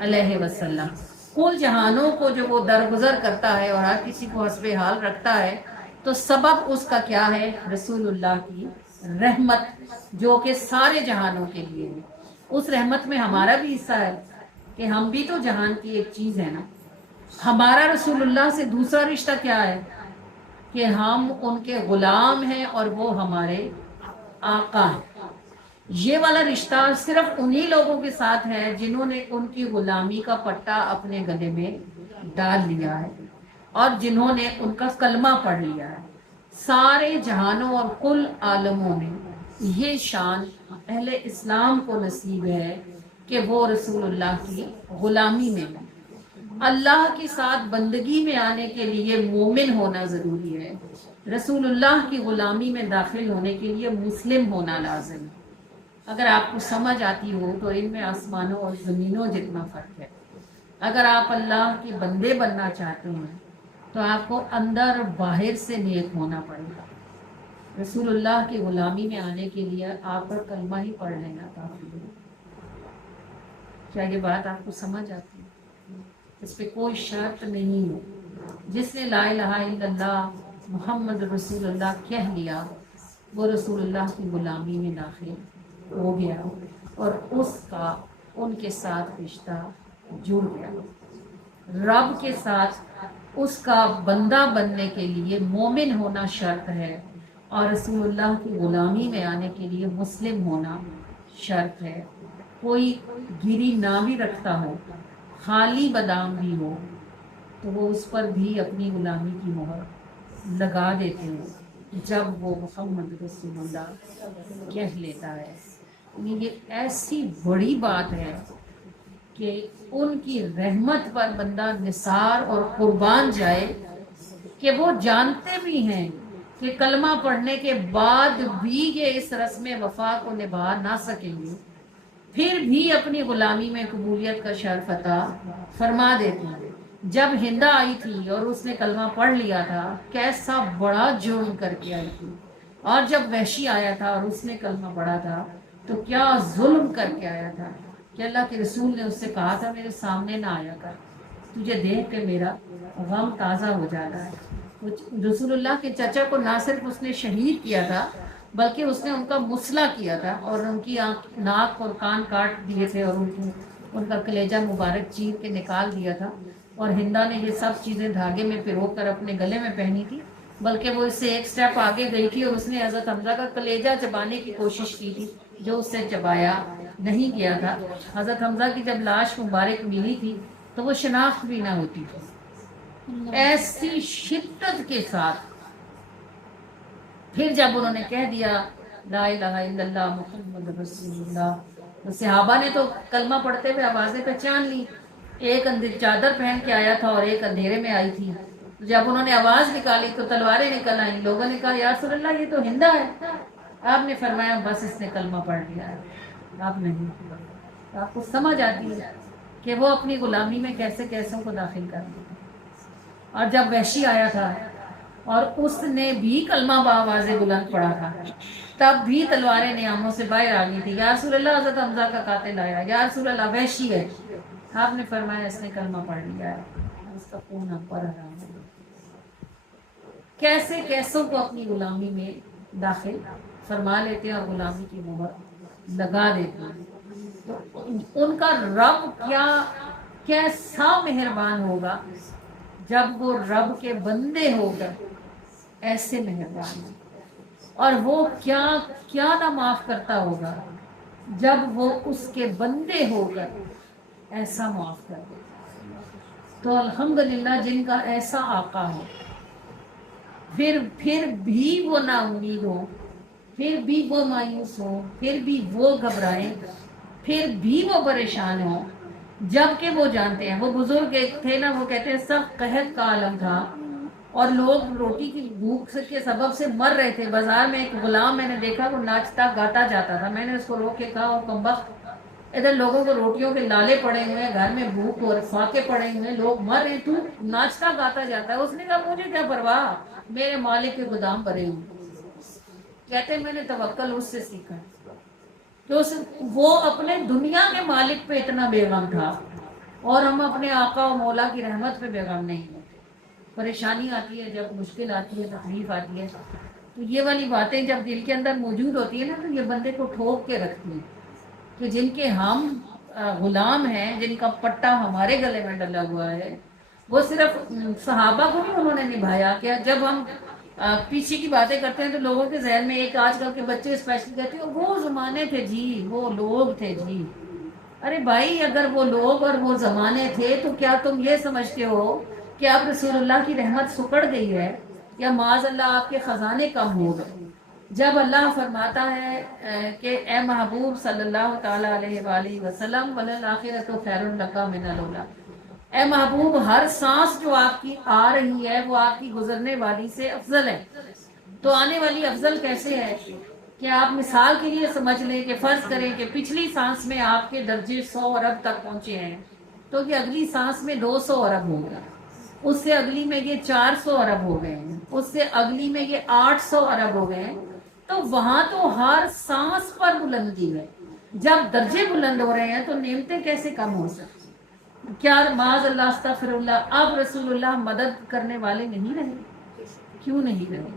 علیہ وسلم۔ کل جہانوں کو جو وہ درگزر کرتا ہے اور ہر کسی کو حسب حال رکھتا ہے، تو سبب اس کا کیا ہے؟ رسول اللہ کی رحمت، جو کہ سارے جہانوں کے لیے ہے۔ اس رحمت میں ہمارا بھی حصہ ہے کہ ہم بھی تو جہان کی ایک چیز ہے نا۔ ہمارا رسول اللہ سے دوسرا رشتہ کیا ہے کہ ہم ان کے غلام ہیں اور وہ ہمارے آقا ہیں۔ یہ والا رشتہ صرف انہی لوگوں کے ساتھ ہے جنہوں نے ان کی غلامی کا پٹا اپنے گلے میں ڈال لیا ہے اور جنہوں نے ان کا کلمہ پڑھ لیا ہے۔ سارے جہانوں اور کل عالموں میں یہ شان اہل اسلام کو نصیب ہے کہ وہ رسول اللہ کی غلامی میں ہے۔ اللہ کے ساتھ بندگی میں آنے کے لیے مومن ہونا ضروری ہے، رسول اللہ کی غلامی میں داخل ہونے کے لیے مسلم ہونا لازم ہے۔ اگر آپ کو سمجھ آتی ہو تو ان میں آسمانوں اور زمینوں جتنا فرق ہے۔ اگر آپ اللہ کے بندے بننا چاہتے ہیں تو آپ کو اندر باہر سے نیک ہونا پڑے گا۔ رسول اللہ کی غلامی میں آنے کے لیے آپ پر کلمہ ہی پڑھ لینا کافی ہے۔ کیا یہ بات آپ کو سمجھ آتی ہے؟ اس پہ کوئی شرط نہیں ہے۔ جس نے لا الہ الا اللہ محمد رسول اللہ کہہ لیا وہ رسول اللہ کی غلامی میں داخل ہو گیا اور اس کا ان کے ساتھ رشتہ جڑ گیا۔ رب کے ساتھ اس کا بندہ بننے کے لیے مومن ہونا شرط ہے اور رسول اللہ کی غلامی میں آنے کے لیے مسلم ہونا شرط ہے۔ کوئی گری نہ بھی رکھتا ہو، خالی بادام بھی ہو، تو وہ اس پر بھی اپنی غلامی کی مہر لگا دیتے ہیں جب وہ محمد رسول اللہ کہہ لیتا ہے۔ یہ ایسی بڑی بات ہے کہ ان کی رحمت پر بندہ نثار اور قربان جائے کہ وہ جانتے بھی ہیں کہ کلمہ پڑھنے کے بعد بھی یہ اس رسم وفا کو نبھا نہ سکیں گے، پھر بھی اپنی غلامی میں قبولیت کا شرف عطا فرما دیتے ہیں۔ جب ہندا آئی تھی اور اس نے کلمہ پڑھ لیا تھا کیسا بڑا جرم کر کے آئی تھی، اور جب وحشی آیا تھا اور اس نے کلمہ پڑھا تھا تو کیا ظلم کر کے آیا تھا کہ اللہ کے رسول نے اس سے کہا تھا میرے سامنے نہ آیا کر، تجھے دیکھ کے میرا غم تازہ ہو جاتا ہے۔ رسول اللہ کے چچا کو نہ صرف اس نے شہید کیا تھا بلکہ اس نے ان کا مسئلہ کیا تھا اور ان کی ناک اور کان کاٹ دیے تھے اور ان کا کلیجہ مبارک چیر کے نکال دیا تھا، اور ہندا نے یہ سب چیزیں دھاگے میں پرو کر اپنے گلے میں پہنی تھی، بلکہ وہ اس سے ایک سٹیپ آگے گئی تھی اور اس نے حضرت حمزہ کا کلیجہ چبانے کی کوشش کی تھی جو اس سے چبایا نہیں گیا تھا۔ حضرت حمزہ کی جب لاش مبارک ملی تھی تو وہ شناخت بھی نہ ہوتی تھی، ایسی شدت کے ساتھ۔ پھر جب انہوں نے کہہ دیا لا الہ الا اللہ محمد رسول اللہ، تو صحابہ نے تو کلمہ پڑھتے ہوئے آوازیں پہچان لی۔ ایک چادر پہن کے آیا تھا اور ایک اندھیرے میں آئی تھی۔ جب انہوں نے آواز نکالی تو تلواریں نکل آئیں۔ لوگوں نے کہا یا رسول اللہ یہ تو ہندا ہے۔ آپ نے فرمایا بس اس نے کلمہ پڑھ لیا ہے، آپ نہیں۔ آپ کو سمجھ آتی ہے کہ وہ اپنی غلامی میں کیسے کیسوں کو داخل کر دیا۔ اور جب وحشی آیا تھا اور اس نے بھی کلمہ بآواز بلند پڑھا تھا تب بھی تلواریں نیاموں سے باہر آ گئی تھی۔ یا رسول اللہ حضرت حمزہ کا قاتل آیا، یا رسول اللہ وحشی ہے۔ آپ نے فرمایا اس نے کلمہ پڑھ لیا ہے، اس کا خون ہم پر حرام ہے۔ کیسے کیسوں کو اپنی غلامی میں داخل فرما لیتے ہیں اور غلامی کی مہر لگا دیتے ہیں. تو ان کا رب کیسا مہربان ہوگا جب وہ رب کے بندے ہو کر ایسے مہربان ہیں، اور وہ کیا نہ معاف کرتا ہوگا جب وہ اس کے بندے ہو کر ایسا معاف کر دے. تو الحمدللہ جن کا ایسا آقا ہو، پھر بھی وہ نا امید ہو، پھر بھی وہ مایوس ہو، پھر بھی وہ گھبرائیں، پھر بھی وہ پریشان ہو، جب کہ وہ جانتے ہیں. وہ بزرگ ایک تھے نا، وہ کہتے ہیں سخت قحط کا عالم تھا اور لوگ روٹی کی بھوک کے سبب سے مر رہے تھے. بازار میں ایک غلام میں نے دیکھا، وہ ناچتا گاتا جاتا تھا. میں نے اس کو روک کے کہا، اور کمبخت، ادھر لوگوں کو روٹیوں کے لالے پڑے ہوئے ہیں، گھر میں بھوک اور فاقے پڑے ہوئے ہیں، لوگ مر رہے ہیں، تو ناچتا گاتا جاتا ہے. اس نے کہا مجھے کیا پرواہ، میرے مالک کے گودام بھرے ہوئے. کہتے ہیں میں نے توکل اس سے سیکھا کہ وہ اپنے دنیا کے مالک پہ اتنا بے غم تھا، اور ہم اپنے آقا و مولا کی رحمت پہ بے غم نہیں ہوتے. پریشانی آتی ہے، جب مشکل آتی ہے، تکلیف آتی ہے، تو یہ والی باتیں جب دل کے اندر موجود ہوتی ہیں نا، تو یہ بندے کو ٹھوک کے رکھتی ہیں کہ جن کے ہم غلام ہیں، جن کا پٹا ہمارے گلے میں ڈلا ہوا ہے. وہ صرف صحابہ کو نہیں انہوں نے نبھایا. کیا جب ہم پیچھے کی باتیں کرتے ہیں تو لوگوں کے ذہن میں ایک آج کل کے بچے اسپیشلی کہتے ہیں وہ زمانے تھے جی، وہ لوگ تھے جی. ارے بھائی، اگر وہ لوگ اور وہ زمانے تھے تو کیا تم یہ سمجھتے ہو کہ اب رسول اللہ کی رحمت سکڑ گئی ہے، یا معاذ اللہ آپ کے خزانے کم ہو گئے؟ جب اللہ فرماتا ہے کہ اے محبوب صلی اللہ تعالی علیہ وآلہ وسلم وَلَلْآخِرَةُ خَيْرٌ لَكَ مِنَ الْأُولَىٰ، اے محبوب ہر سانس جو آپ کی آ رہی ہے وہ آپ کی گزرنے والی سے افضل ہے. تو آنے والی افضل کیسے ہے کہ آپ مثال کے لیے سمجھ لیں کہ فرض کریں کہ پچھلی سانس میں آپ کے درجے 100 ارب تک پہنچے ہیں، تو یہ اگلی سانس میں 200 ارب ہو گیا، اس سے اگلی میں یہ 400 ارب ہو گئے ہیں، اس سے اگلی میں یہ 800 ارب ہو گئے ہیں. تو وہاں تو ہر سانس پر بلندی ہے. جب درجے بلند ہو رہے ہیں تو نعمتیں کیسے کم ہو سکتی؟ کیا معاذ اللہ استغفر اللہ اب رسول اللہ مدد کرنے والے نہیں رہے؟ کیوں نہیں رہے؟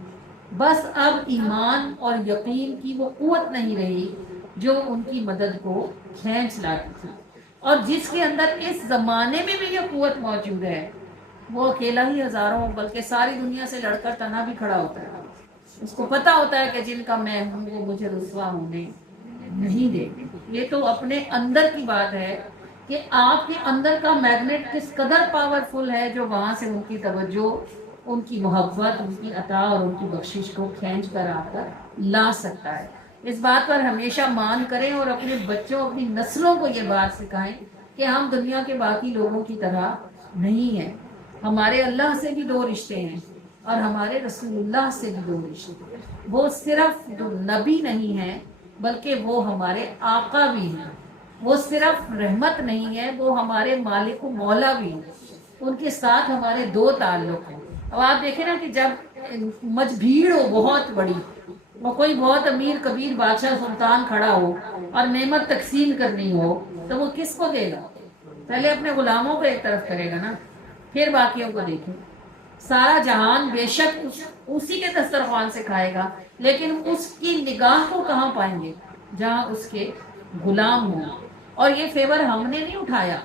بس اب ایمان اور یقین کی وہ قوت نہیں رہی جو ان کی مدد کو کھینچ لاتی تھی. اور جس کے اندر اس زمانے میں بھی یہ قوت موجود ہے، وہ اکیلا ہی ہزاروں بلکہ ساری دنیا سے لڑ کر تنہا بھی کھڑا ہوتا ہے. اس کو پتا ہوتا ہے کہ جن کا میں ہوں وہ مجھے رسوا ہونے نہیں دے. یہ تو اپنے اندر کی بات ہے کہ آپ کے اندر کا میگنیٹ کس قدر پاورفل ہے جو وہاں سے ان کی توجہ، ان کی محبت، ان کی عطا اور ان کی بخشش کو کھینچ کر آپ تک لا سکتا ہے. اس بات پر ہمیشہ مان کریں اور اپنے بچوں، اپنی نسلوں کو یہ بات سکھائیں کہ ہم دنیا کے باقی لوگوں کی طرح نہیں ہیں. ہمارے اللہ سے بھی دو رشتے ہیں اور ہمارے رسول اللہ سے بھی دو رشتے ہیں. وہ صرف نبی نہیں ہیں بلکہ وہ ہمارے آقا بھی ہیں. وہ صرف رحمت نہیں ہے، وہ ہمارے مالک و مولا بھی ہیں. ان کے ساتھ ہمارے دو تعلق ہیں. اب آپ دیکھیں نا کہ جب مجبھیڑ ہو بہت بڑی، وہ کوئی بہت امیر کبیر بادشاہ سلطان کھڑا ہو اور نعمت تقسیم کرنی ہو تو وہ کس کو دے گا؟ پہلے اپنے غلاموں کو ایک طرف کرے گا نا، پھر باقیوں کو دیکھیں. سارا جہان بے شک اسی کے دسترخوان سے کھائے گا، لیکن اس کی نگاہ کو کہاں پائیں گے؟ جہاں اس کے غلام ہوں. اور یہ فیور ہم نے نہیں اٹھایا،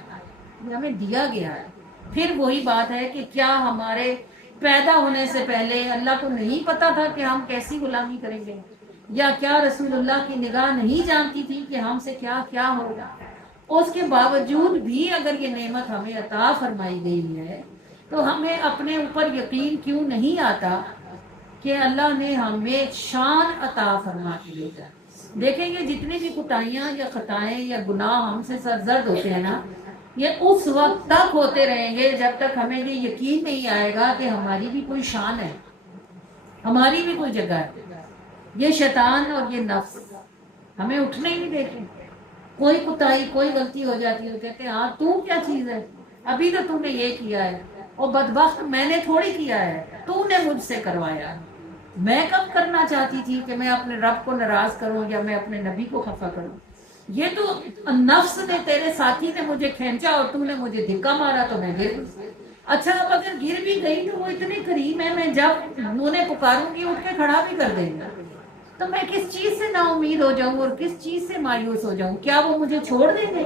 یہ ہمیں دیا گیا ہے. پھر وہی بات ہے کہ کیا ہمارے پیدا ہونے سے پہلے اللہ کو نہیں پتا تھا کہ ہم کیسی غلامی کریں گے؟ یا کیا رسول اللہ کی نگاہ نہیں جانتی تھی کہ ہم سے کیا کیا ہوگا؟ اس کے باوجود بھی اگر یہ نعمت ہمیں عطا فرمائی گئی ہے تو ہمیں اپنے اوپر یقین کیوں نہیں آتا کہ اللہ نے ہمیں شان عطا فرما کے بھیجا؟ دیکھیں گے جتنی بھی کوتاہیاں یا خطائیں یا گناہ ہم سے سرزد ہوتے ہیں نا، یہ اس وقت تک ہوتے رہیں گے جب تک ہمیں یہ یقین نہیں آئے گا کہ ہماری بھی کوئی شان ہے، ہماری بھی کوئی جگہ ہے. یہ شیطان اور یہ نفس ہمیں اٹھنے ہی نہیں دیتے. کوئی کوتاہی، کوئی غلطی ہو جاتی ہے، کہتے ہیں ہاں تو کیا چیز ہے، ابھی تو تم نے یہ کیا ہے. اور بدبخت میں نے تھوڑی کیا ہے، تو نے مجھ سے کروایا ہے. میں کب کرنا چاہتی تھی کہ میں اپنے رب کو ناراض کروں یا میں اپنے نبی کو خفا کروں؟ یہ تو نفس نے، تیرے ساتھی نے مجھے کھینچا اور تو نے مجھے دھکا مارا تو میں گر گئی. اچھا اب اگر گر بھی گئی تو وہ اتنے قریب ہے، میں جب انہیں پکاروں گی اٹھ کے کھڑا بھی کر دیں گے، تو میں کس چیز سے نا امید ہو جاؤں اور کس چیز سے مایوس ہو جاؤں؟ کیا وہ مجھے چھوڑ دیں گے؟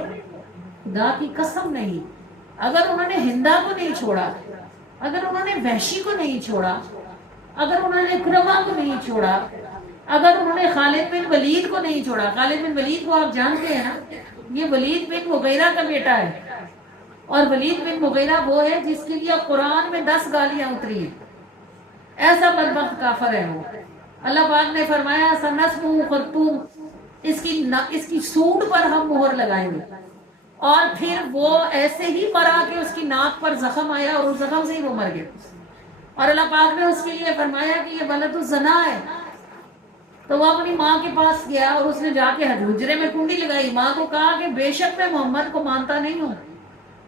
خدا کی قسم نہیں۔ اگر انہوں نے ہندا کو نہیں چھوڑا، اگر انہوں نے وحشی کو نہیں چھوڑا، اگر انہوں نے اکرما کو نہیں چھوڑا، اگر انہوں نے خالد بن ولید کو نہیں چھوڑا، خالد بن ولید کو آپ جانتے ہیں نا، یہ ولید بن مغیرہ کا بیٹا ہے، اور ولید بن مغیرہ وہ ہے جس کے لیے قرآن میں 10 گالیاں اتری ہیں، ایسا بدبخت کافر ہے وہ۔ اللہ پاک نے فرمایا سنسمو خرطوم، اس کی سوٹ پر ہم مہر لگائیں گے، اور پھر وہ ایسے ہی مرا کہ اس کی ناک پر زخم آیا اور اس زخم سے ہی وہ مر گیا، اور اللہ پاک نے اس کے لیے فرمایا کہ یہ ولد الزنا ہے۔ تو وہ اپنی ماں کے پاس گیا اور اس نے جا کے حجرے میں کنڈی لگائی، ماں کو کہا کہ بے شک میں محمد کو مانتا نہیں ہوں،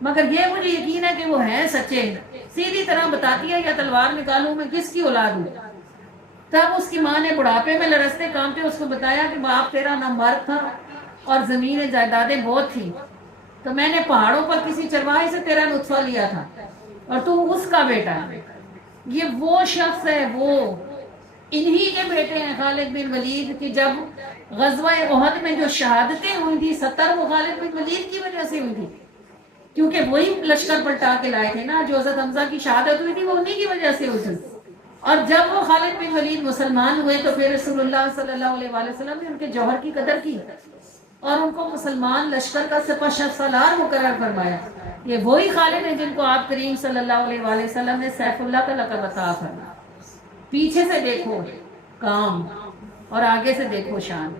مگر یہ مجھے یقین ہے کہ وہ ہیں سچے، سیدھی طرح بتاتی ہے یا تلوار نکالوں میں کس کی اولاد ہوں۔ تب اس کی ماں نے بڑھاپے میں لرزتے کامتے اس کو بتایا کہ باپ تیرا نہ مرد تھا اور زمین جائیدادیں بہت تھی، تو میں نے پہاڑوں پر کسی چرواہے سے تیرا نطفہ لیا تھا اور تو اس کا بیٹا ہے۔ یہ وہ شخص ہے، وہ انہی کے بیٹے ہیں خالد بن ولید، کہ جب غزوہ احد میں جو شہادتیں ہوئی تھی 70 وہ خالد بن ولید کی وجہ سے ہوئی تھی، کیونکہ وہی لشکر پلٹا کے لائے تھے نا، جو حضرت حمزہ کی شہادت ہوئی تھی وہ انہی کی وجہ سے ہوئی تھی۔ اور جب وہ خالد بن ولید مسلمان ہوئے تو پھر رسول اللہ صلی اللہ علیہ وآلہ وسلم نے ان کے جوہر کی قدر کی اور ان کو مسلمان لشکر کا سپہ سالار مقرر فرمایا۔ یہ وہی خالد ہیں جن کو آپ کریم صلی اللہ علیہ وآلہ وسلم نے سیف اللہ کا لقب عطا فرمایا۔ پیچھے سے دیکھو کام اور آگے سے دیکھو شان۔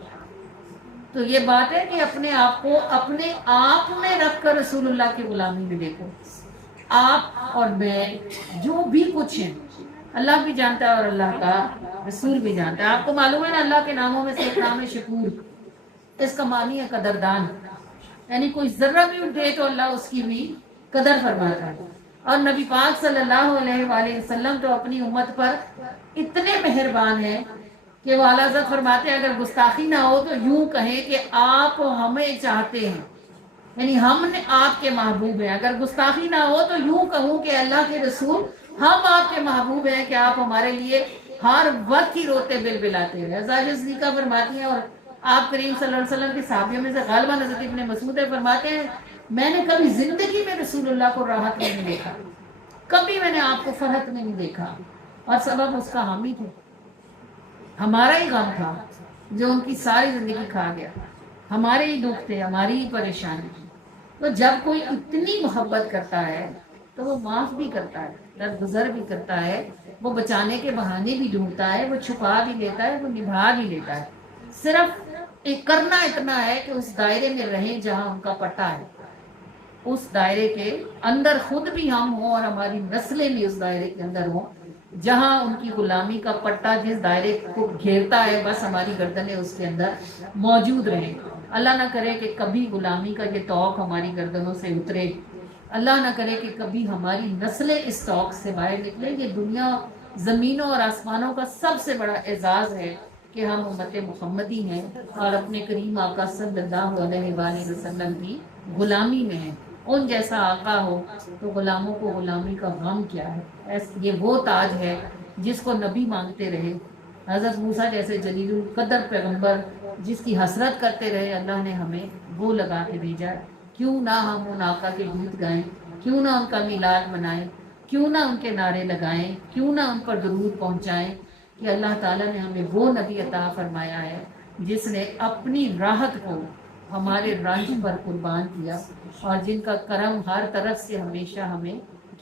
تو یہ بات ہے کہ اپنے آپ کو اپنے آپ میں رکھ کر رسول اللہ کی غلامی میں دیکھو۔ آپ اور میں جو بھی کچھ ہیں اللہ بھی جانتا ہے اور اللہ کا رسول بھی جانتا ہے۔ آپ کو معلوم ہے نا اللہ کے ناموں میں سے ایک نام ہے شکور، اس کا معنی ہے قدردان، یعنی کوئی ذرہ بھی دے تو اللہ اس کی بھی قدر فرماتا ہے۔ اور نبی پاک صلی اللہ علیہ وآلہ وسلم تو اپنی امت پر اتنے مہربان ہیں کہ وہ اعلیٰ حضرت فرماتے ہیں اگر گستاخی نہ ہو تو یوں کہیں کہ آپ ہمیں چاہتے ہیں، یعنی ہم نے آپ کے محبوب ہیں۔ اگر گستاخی نہ ہو تو یوں کہوں کہ اللہ کے رسول ہم آپ کے محبوب ہیں، کہ آپ ہمارے لیے ہر وقت ہی روتے بل بلاتے ہیں۔ حضرت صدیقہ فرماتی ہیں، اور آپ کریم صلی اللہ علیہ وسلم کی صحابیوں میں سے غالباً حضرت ابن مسعود فرماتے ہیں میں نے کبھی زندگی میں رسول اللہ کو راحت میں نہیں دیکھا، کبھی میں نے آپ کو فرحت میں نہیں دیکھا، اور سبب اس کا ہم ہی تھے، ہمارا ہی غم تھا جو ان کی ساری زندگی کھا گیا، ہمارے ہی دکھ تھے، ہماری ہی پریشانی تھی۔ تو جب کوئی اتنی محبت کرتا ہے تو وہ معاف بھی کرتا ہے، درگزر بھی کرتا ہے، وہ بچانے کے بہانے بھی ڈھونڈتا ہے، وہ چھپا بھی لیتا ہے، وہ نبھا بھی لیتا ہے۔ صرف ایک کرنا اتنا ہے کہ اس دائرے میں رہیں جہاں ان کا پٹا ہے، اس دائرے کے اندر خود بھی ہم ہوں اور ہماری نسلیں بھی اس دائرے کے اندر ہوں جہاں ان کی غلامی کا پٹا جس دائرے کو گھیرتا ہے بس ہماری گردنیں اس کے اندر موجود رہیں۔ اللہ نہ کرے کہ کبھی غلامی کا یہ توق ہماری گردنوں سے اترے، اللہ نہ کرے کہ کبھی ہماری نسلیں اس توق سے باہر نکلیں۔ یہ دنیا زمینوں اور آسمانوں کا سب سے بڑا اعزاز ہے کہ ہم امت محمدی ہیں اور اپنے کریم آقا صلی اللہ علیہ وآلہ وسلم کی غلامی میں ہیں۔ ان جیسا آقا ہو تو غلاموں کو غلامی کا غم کیا ہے؟ یہ وہ تاج ہے جس کو نبی مانگتے رہے، حضرت موسیٰ جیسے جلیل القدر پیغمبر جس کی حسرت کرتے رہے، اللہ نے ہمیں وہ لگا کے بھیجا۔ کیوں نہ ہم ان آقا کے گیت گائیں، کیوں نہ ان کا میلاد منائیں، کیوں نہ ان کے نعرے لگائیں، کیوں نہ ان پر درود پہنچائیں کہ اللہ تعالیٰ نے ہمیں وہ نبی عطا فرمایا ہے جس نے اپنی راحت کو ہمارے رنج پر قربان کیا، اور جن کا کرم ہر طرف سے ہمیشہ ہمیں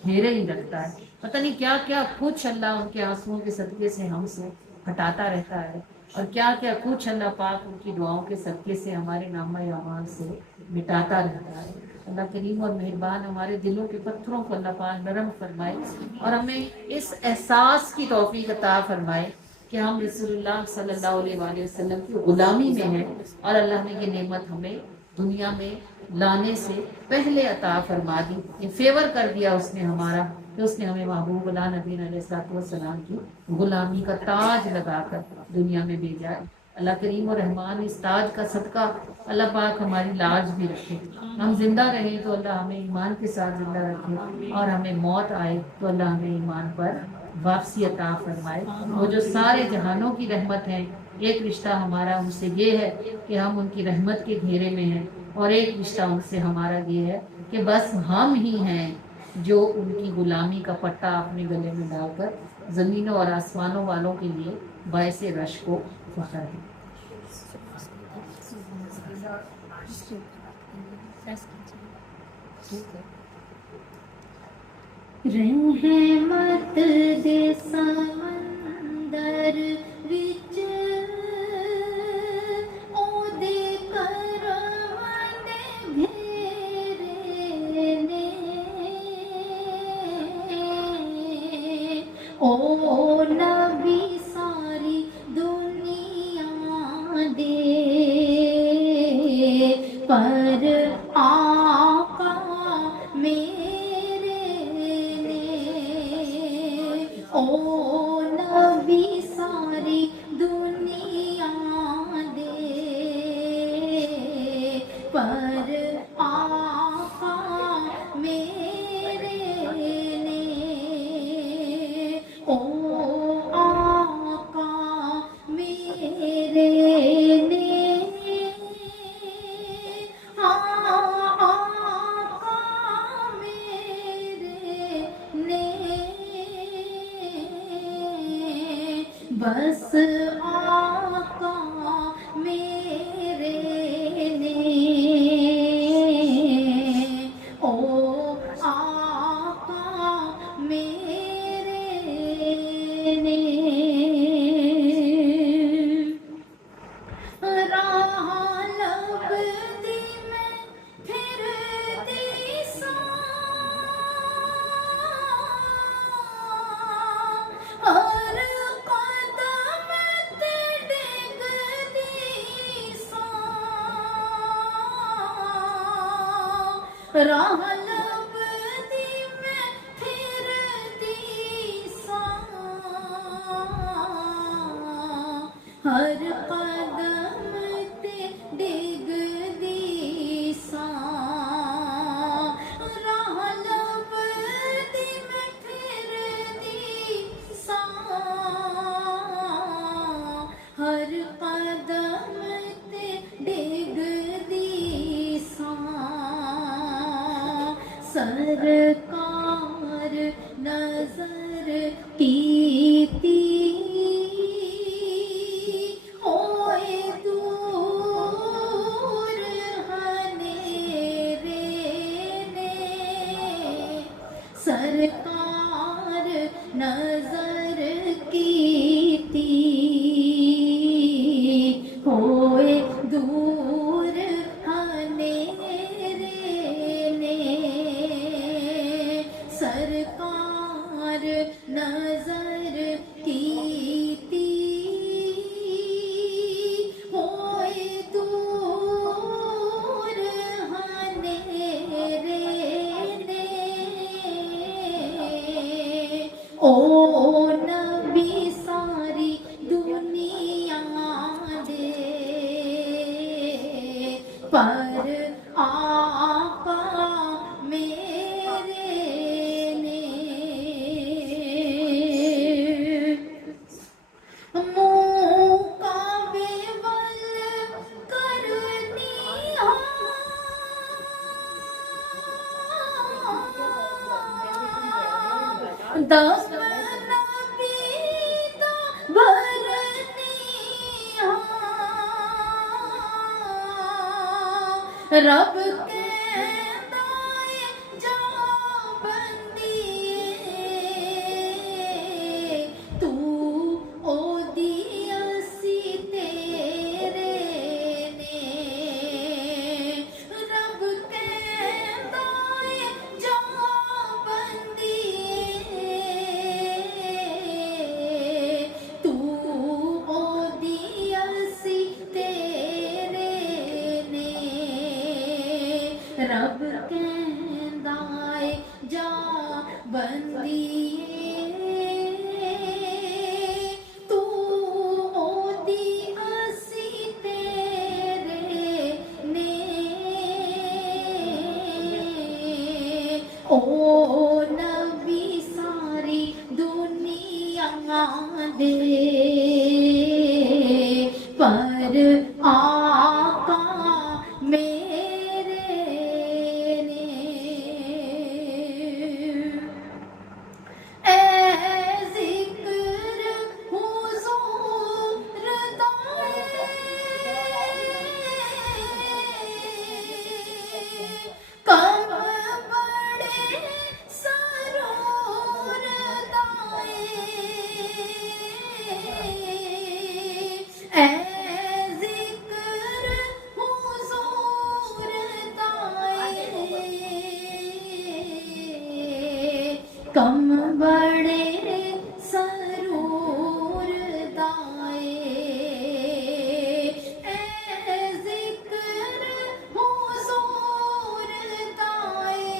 گھیرے ہی رکھتا ہے۔ پتہ نہیں کیا کیا کچھ اللہ ان کے آنسوؤں کے صدقے سے ہم سے ہٹاتا رہتا ہے، اور کیا کیا کچھ اللہ پاک ان کی دعاؤں کے صدقے سے ہمارے نامہ اعمال سے مٹاتا رہتا ہے۔ اللہ کریم اور مہربان ہمارے دلوں کے پتھروں کو اللہ پاک نرم فرمائے اور ہمیں اس احساس کی توفیق عطا فرمائے کہ ہم رسول اللہ صلی اللہ علیہ وآلہ وسلم کی غلامی میں ہیں، اور اللہ نے یہ نعمت ہمیں دنیا میں لانے سے پہلے عطا فرما دی۔ یہ فیور کر دیا اس نے ہمارا کہ اس نے ہمیں محبوب اللہ نبی علیہ السلام کی غلامی کا تاج لگا کر دنیا میں بھیجا ہے۔ اللہ کریم و رحمان اس تاج کا صدقہ اللہ پاک ہماری لاج بھی رکھے. ہم زندہ رہیں تو اللہ ہمیں ایمان کے ساتھ زندہ رکھے، اور ہمیں موت آئے تو اللہ ہمیں ایمان پر واپسی عطا فرمائے. وہ جو سارے جہانوں کی رحمت ہیں، ایک رشتہ ہمارا ان سے یہ ہے کہ ہم ان کی رحمت کے گھیرے میں ہیں، اور ایک رشتہ ان سے ہمارا یہ ہے کہ بس ہم ہی ہیں جو ان کی غلامی کا پٹا اپنے گلے میں ڈال کر زمینوں اور آسمانوں والوں کے لیے باعث رشک کو فخر ہے. رحمت دے سمندر وچ او دے کرم دے گھیرے نے، او نبی ساری دنیا دے پر آقا میرے نے، او نبی ساری دنیا دے پر آقا میرے نے، او آقا میرے نے، آقا میرے نے، بس آقا میرے نے، او آقا میرے نے. راہ لبدی میں پھرتی ساں، ہر قدم تے ڈگدی ساں، راہ لبدی میں پھرتی ساں، ہر قدم تے ڈگدی ساں، راہ لبدی میں پھرتی ساں، ہر قدم تے ڈگدی ساں، سرکار نظر کیتی ہوئے دور ہنیرے نے، سرکار نظر کیتی ہوئے دور ہنیرے نے، سرکار نظر کیتی ہوئے دور ہنیرے نے، او نبی ساری دنیا دے پر آقا میرے نے، منہ کعبے ول کرنی دم نبی دا بھرنی رب کہندا اے جا بندیے، تو او دی اسی تیرے نے، رب کہندا اے جا بندیے، تو او دی اسی تیرے نے، رب کہندا اے جا بندیے، تو او دی اسی دے پر آقا میرے نے اے ذکر حضور دائے کم بڑے سرور دائے اے ذکر حضور دائے کم بڑے سرور دائے اے ذکر حضور دائے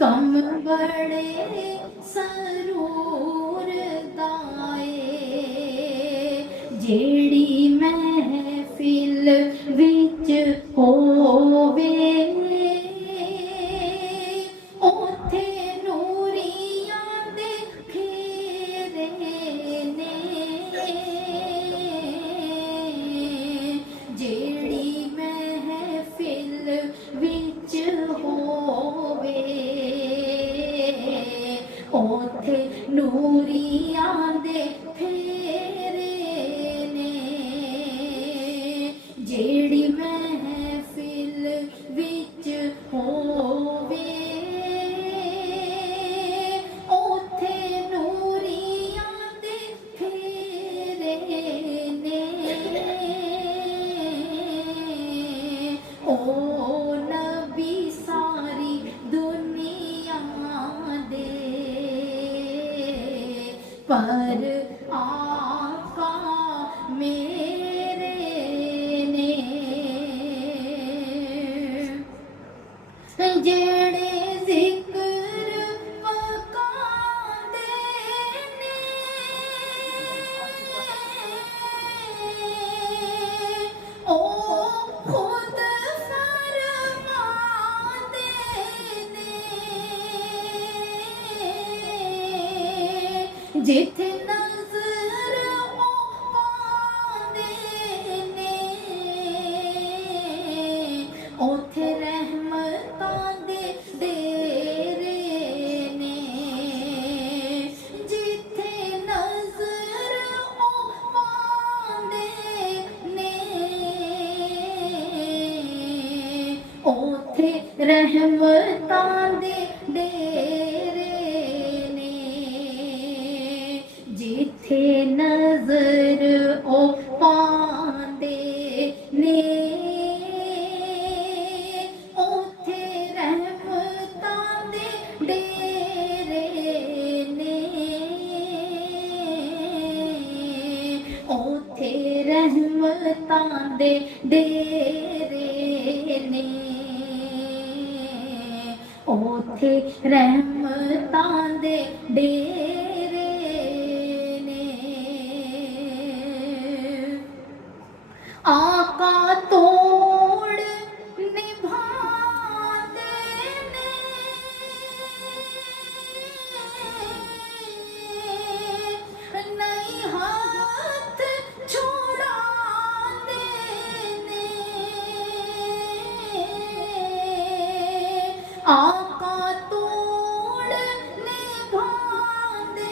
کم بڑے سرور دائے جیڑی محفل وچ ہووے اوتھے نوریاں دے پھیرے نے جیڑی محفل وچ ہووے اوتھے نوریاں دے پھیرے نے جیڑی محفل وچ ہووے اوتھے نوریاں دے پھیرے نے او نبی ساری دنیا دے پر آقا میرے نے جڑے ذکر مکاندے نے او خود فرماندے نے جتھے نظر او پاندے نے اوتھے رحمتاں دے ڈیرے نے جتھے نظر او پاندے نے اوتھے رحمتاں دے ڈیرے نے جتھے نظر او پاندے نے اوتھے رحمتاں دے ڈیرے نے اوتھے رحمتاں دے ڈیرے نے اوتھے رحمتاں دے ڈیرے نے آقا توڑ نبھاندے نے نہیں ہاتھ چھڑاندے نے آقا توڑ نبھاندے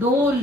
2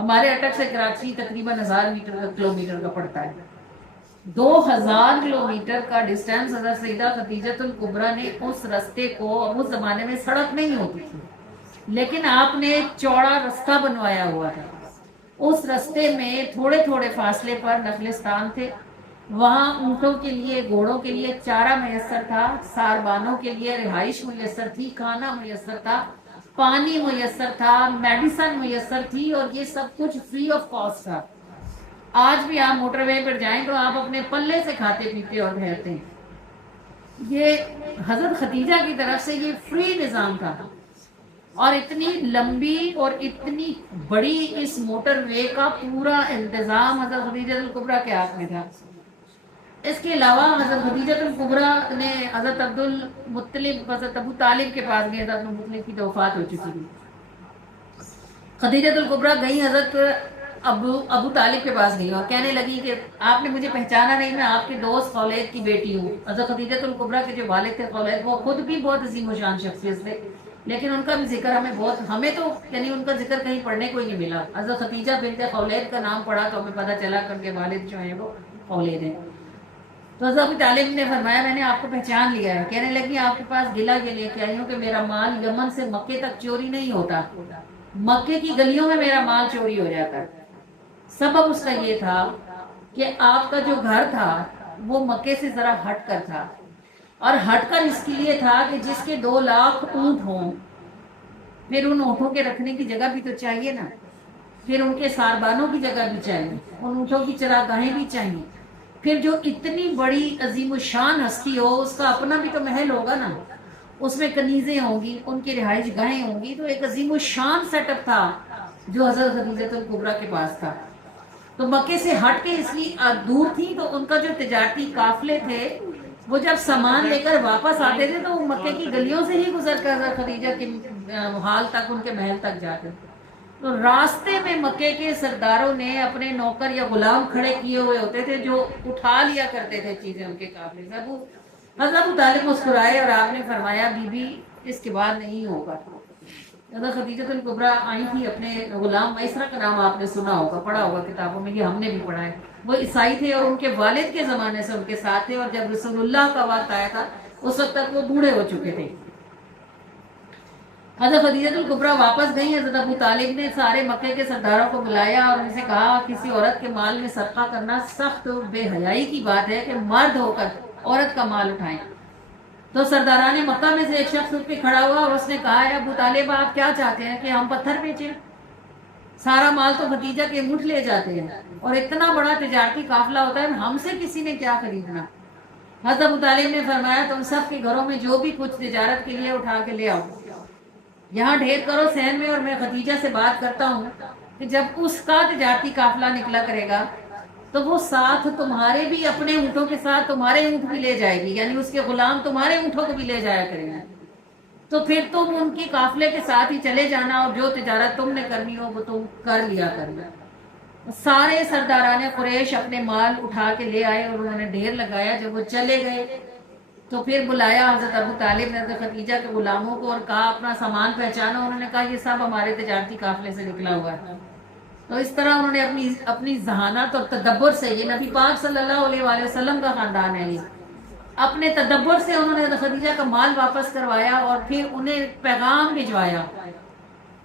ہمارے اٹک سے کراچی تقریباً 1000 کلومیٹر کا پڑتا ہے. 2000 کلومیٹر کا ڈسٹینس حضرت سیدہ خدیجۃ الکبریٰ نے اس رستے کو، اس زمانے میں سڑک نہیں ہوتی تھی لیکن آپ نے ایک چوڑا رستہ بنوایا ہوا تھا. اس رستے میں تھوڑے تھوڑے فاصلے پر نخلستان تھے. وہاں اونٹوں کے لیے، گھوڑوں کے لیے چارہ میسر تھا، ساربانوں کے لیے رہائش میسر تھی، کھانا میسر تھا، پانی میسر تھا، میڈیسن میسر تھی، اور یہ سب کچھ فری آف کاسٹ تھا. آج بھی آپ موٹر وے پر جائیں تو آپ اپنے پلے سے کھاتے پیتے اور رہتے ہیں. یہ حضرت خدیجہ کی طرف سے یہ فری نظام تھا. اور اتنی لمبی اور اتنی بڑی اس موٹر وے کا پورا انتظام حضرت خدیجہ الکبریٰ کے ہاتھ میں تھا. اس کے علاوہ حضرت خدیجہ الکبریٰ نے حضرت عبد المطلب، حضرت ابو طالب کے پاس گئے. حضرت المطلب کی تو وفات ہو چکی تھی. خدیجہ الکبریٰ گئی حضرت ابو طالب کے پاس گئی اور کہنے لگی کہ آپ نے مجھے پہچانا نہیں، میں آپ کے دوست خولید کی بیٹی ہوں. حضرت خدیجہ الکبریٰ کے جو والد تھے خولید، وہ خود بھی بہت عظیم و شان شخصیت تھے لیکن ان کا بھی ذکر ہمیں تو یعنی ان کا ذکر کہیں پڑھنے کو ہی نہیں ملا. حضرت خدیجہ بنت خولید کا نام پڑھا تو ہمیں پتہ چلا کہ ان کے والد جو ہیں وہ خولید ہیں. تو حضرت ابو طالب نے فرمایا میں نے آپ کو پہچان لیا ہے. کہنے لگی آپ کے پاس گلہ کے لیے کہ آئی ہوں کہ میرا مال یمن سے مکے تک چوری نہیں ہوتا، مکے کی گلیوں میں میرا مال چوری ہو جاتا ہے. سبب اس کا یہ تھا کہ آپ کا جو گھر تھا وہ مکے سے ذرا ہٹ کر تھا، اور ہٹ کر اس کے لیے تھا کہ جس کے 2 لاکھ اونٹ ہوں، پھر ان اونٹوں کے رکھنے کی جگہ بھی تو چاہیے نا، پھر ان کے ساربانوں کی جگہ بھی چاہیے، ان اونٹوں کی چراگاہیں بھی چاہیے، پھر جو اتنی بڑی عظیم الشان ہستی ہو اس کا اپنا بھی تو محل ہوگا نا، اس میں کنیزیں ہوں گی، ان کی رہائش گاہیں ہوں گی. تو ایک عظیم الشان سیٹ اپ تھا جو حضرت خدیجہ الکبریٰ کے پاس تھا. تو مکے سے ہٹ کے اس لیے دور تھی تو ان کا جو تجارتی قافلے تھے وہ جب سامان لے کر واپس آتے تھے تو وہ مکے کی گلیوں سے ہی گزر کر حضرت خدیجہ کے حال تک، ان کے محل تک جاتے. تو راستے میں مکے کے سرداروں نے اپنے نوکر یا غلام کھڑے کیے ہوئے ہوتے تھے جو اٹھا لیا کرتے تھے چیزیں ان کے قافلے سے. حضرت ابو طالب مسکرائے اور آپ نے فرمایا بی بی اس کے بعد نہیں ہوگا. حضرت خدیجہ الکبریٰ آئی تھی، اپنے غلام میسرہ کا نام آپ نے سنا ہوگا، پڑھا ہوگا کتابوں میں، یہ ہم نے بھی پڑھا ہے. وہ عیسائی تھے اور ان کے والد کے زمانے سے ان کے ساتھ تھے، اور جب رسول اللہ کا وقت آیا تھا اس وقت تک وہ بوڑھے ہو چکے تھے. حضرت خدیجہ الکبریٰ واپس گئی. حضرت ابو طالب نے سارے مکے کے سرداروں کو بلایا اور ان سے کہا کسی عورت کے مال میں صدقہ کرنا سخت بے حیائی کی بات ہے کہ مرد ہو کر عورت کا مال اٹھائیں. تو سرداران مکہ میں سے ایک شخص اٹھ کے کھڑا ہوا اور اس نے کہا ہے ابو طالب آپ کیا چاہتے ہیں کہ ہم پتھر بیچیں؟ سارا مال تو بھتیجا کے اونٹ لے جاتے ہیں اور اتنا بڑا تجارتی قافلہ ہوتا ہے، ہم سے کسی نے کیا خریدنا. حضرت ابو طالب نے فرمایا تم سب کے گھروں میں جو بھی کچھ تجارت کے لیے اٹھا کے لے آؤ، یہاں ڈھیر کرو صحن میں، اور میں خدیجہ سے بات کرتا ہوں کہ جب اس کا تجارتی قافلہ نکلا کرے گا تو وہ ساتھ تمہارے بھی اپنے اونٹوں کے ساتھ تمہارے اونٹ بھی لے جائے گی، یعنی اس کے غلام تمہارے اونٹوں کو بھی لے جایا کریں گے. تو پھر تم ان کی قافلے کے ساتھ ہی چلے جانا اور جو تجارت تم نے کرنی ہو وہ تم کر لیا کرنا. سارے سرداران قریش اپنے مال اٹھا کے لے آئے اور انہوں نے ڈھیر لگایا. جب وہ چلے گئے تو پھر بلایا حضرت ابو طالب نے حضرت خدیجہ کے غلاموں کو اور کہا اپنا سامان پہچانا. انہوں نے کہا یہ سب ہمارے تجارتی قافلے سے نکلا ہوا ہے. تو اس طرح انہوں نے اپنی ذہانت اور تدبر سے، یہ نبی پاک صلی اللہ علیہ وآلہ وسلم کا خاندان ہے، یہ اپنے تدبر سے انہوں نے حضرت خدیجہ کا مال واپس کروایا اور پھر انہیں پیغام بھجوایا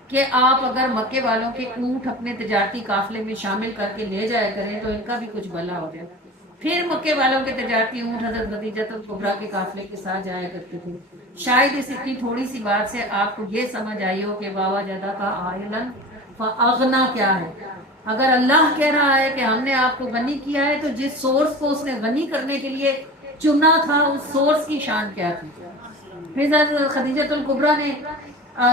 کہ آپ اگر مکے والوں کے اونٹ اپنے تجارتی قافلے میں شامل کر کے لے جایا کریں تو ان کا بھی کچھ بھلا ہو جائے. پھر مکے والوں کے تجارتی اونٹ حضرت خدیجہ الکبریٰ کے قافلے کے ساتھ جایا کرتے تھے. شاید اس اتنی تھوڑی سی بات سے آپ کو یہ سمجھ آئی ہو کہ واوا جدا کا عائلن فاغنا کیا ہے. اگر اللہ کہہ رہا ہے کہ ہم نے آپ کو غنی کیا ہے تو جس سورس کو اس نے غنی کرنے کے لیے چنا تھا اس سورس کی شان کیا تھی. پھر حضرت خدیجہ الکبریٰ نے